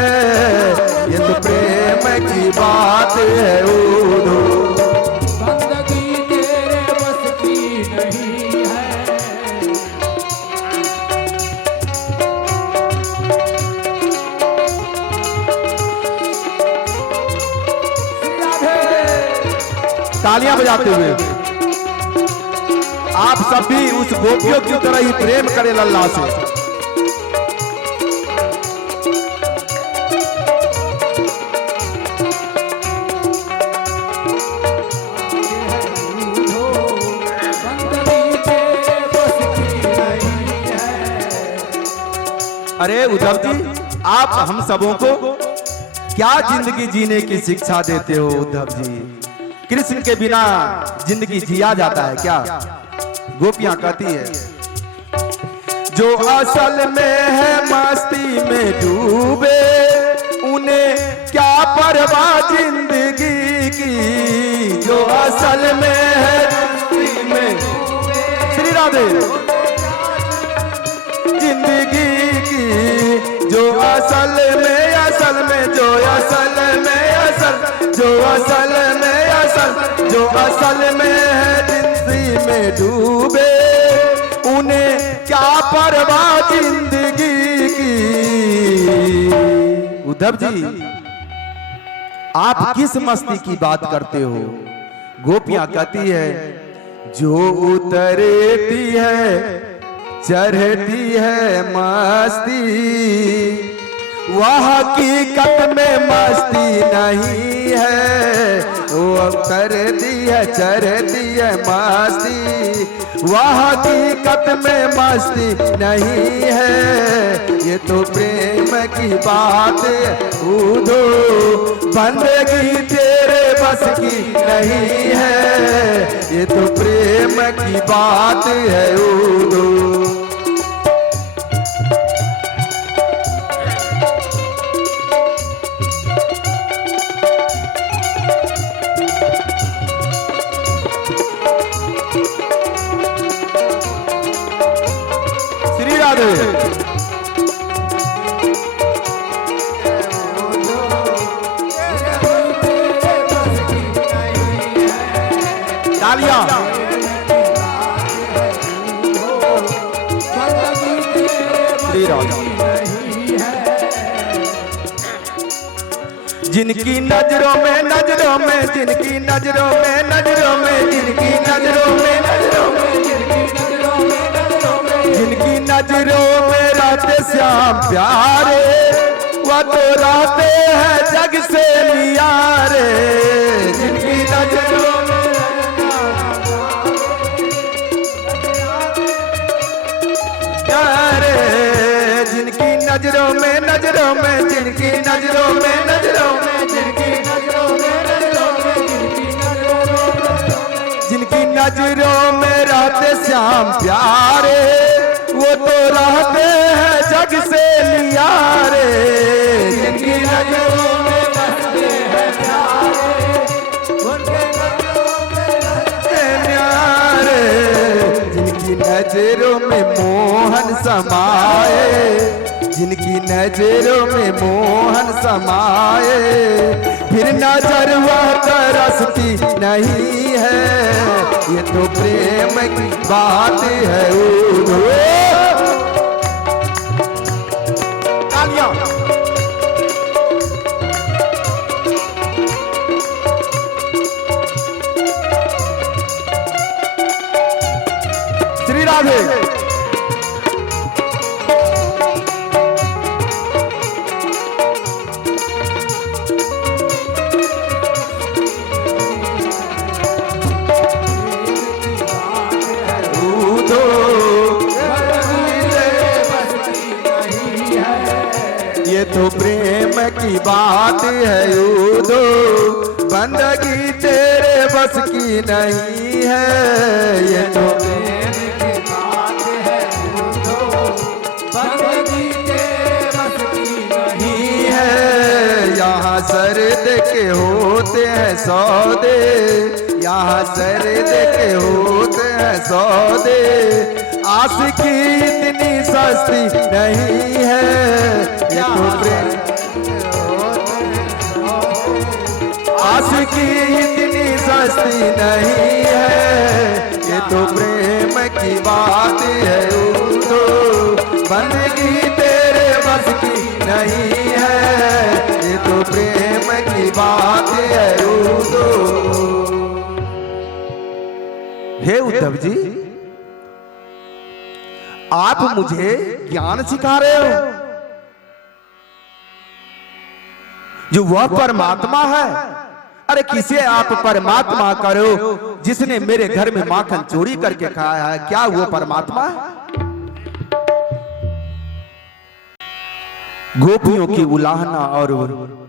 ये तो प्रेम की बात है यूदो, बंदगी तेरे बस की नहीं है। तालियां बजाते हुए आप सब भी उस गोपियों की तरह ही प्रेम करें लल्ला से। अरे उद्धव जी, आप हम सबों को क्या जिंदगी जीने की शिक्षा देते हो उद्धव जी? कृष्ण के बिना जिंदगी जिया जाता है क्या? गोपियां कहती है, जो असल में है मस्ती में डूबे, उन्हें क्या परवाह जिंदगी की। जो असल में है मस्ती में, श्री राधे, जिंदगी की। जो असल में जो असल में जो असल में जो असल में है जिंदगी में डूबे, उन्हें क्या परवाह जिंदगी की। उद्धव जी, आप किस मस्ती की बात करते हो? गोपियां कहती है, जो उतरती है चढ़ती है मस्ती, वह हकीकत में मस्ती नहीं है। वो करती है चढ़ती है मस्ती, वह हकीकत में मस्ती नहीं है। ये तो प्रेम की बात उधो, बंदगी तेरे बस की नहीं है। ये तो प्रेम की बात है उधो। जिनकी नजरों में नजरों में, जिनकी नजरों में नजरों में, जिनकी नजरों में नजरों में, जिनकी नजरों में राधे श्याम प्यारे, वह तो रहते हैं जग से नियारे। जिनकी नजरों में प्यारे, जिनकी नजरों में नजरों में, जिनकी नजरों में नजरों में, जिनकी नजरों में नजरों में, जिनकी नजरों में रहते श्याम प्यारे, वो तो रहते हैं जग से नियारे। जिनकी नजरों में बसते हैं प्यारे, उनके नजरों में रहते हैं न्यारे। जिनकी नजरों में मोहन समाए, जिनकी नजरों में मोहन समाए, फिर नजर वह तरसती नहीं है। ये तो प्रेम की बात है। तालियां। श्री राधे। ये तो प्रेम की बात है यूदो, बंदगी तेरे बस की नहीं है। ये तो प्रेम की बात है यूदो, बंदगी तेरे बस की नहीं है। यहाँ सर्द के होते हैं सौदे, यहाँ सर्द के होते हैं सौदे, आशिकी इतनी सस्ती नहीं है। ये तो प्रेम आशिकी इतनी सस्ती नहीं है। ये तो प्रेम की बात है तो बंदगी तेरे बस की नहीं है। ये तो प्रेम की बात है तो। हे उद्धव जी, आप मुझे ज्ञान सिखा रहे हो जो वह परमात्मा है। अरे किसे आप परमात्मा करो जिसने मेरे घर में माखन चोरी करके खाया है? क्या वो परमात्मा है? गोपियों की उलाहना और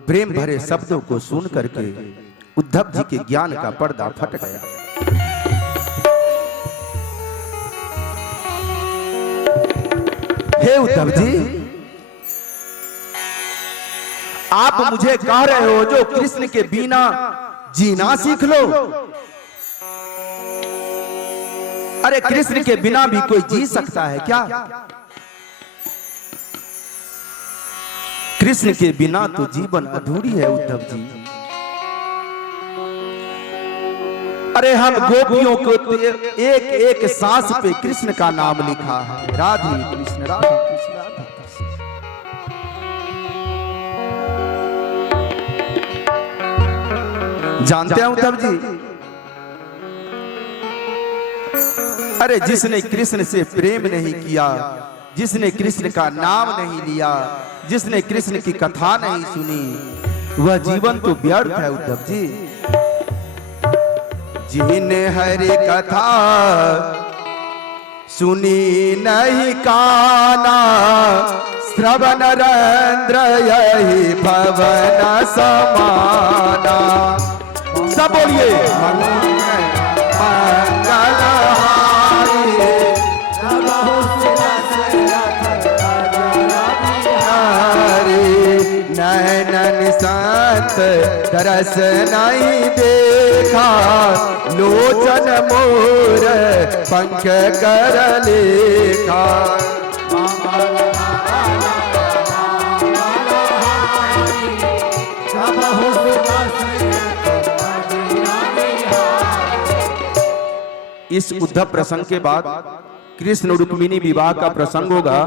प्रेम भरे शब्दों को सुन करके उद्धव जी के ज्ञान का पर्दा फट गया। हे उद्धव जी, आप मुझे कह रहे हो जो कृष्ण के बिना जीना सीख लो। अरे कृष्ण के बिना भी कोई जी सकता है क्या? कृष्ण के बिना तो जीवन अधूरी है उद्धव जी। अरे हम गोपियों को एक एक सांस पे कृष्ण का नाम लिखा है, राधे कृष्ण राधे कृष्ण राधे कृष्ण। जानते हैं उद्धव जी, अरे जिसने कृष्ण से प्रेम नहीं किया, जिसने कृष्ण का नाम नहीं लिया, जिसने कृष्ण की कथा नहीं सुनी, वह जीवन तो व्यर्थ है उद्धव जी। जिन्हें हरि कथा सुनी नहीं काना, श्रवण रंद्र यही भवन समाना। सब बोलिए नैनन संत दरस नहीं देखा, लोचन मोर पंख कर लेखा। इस उद्धव प्रसंग के बाद कृष्ण रुक्मिणी विवाह का प्रसंग होगा।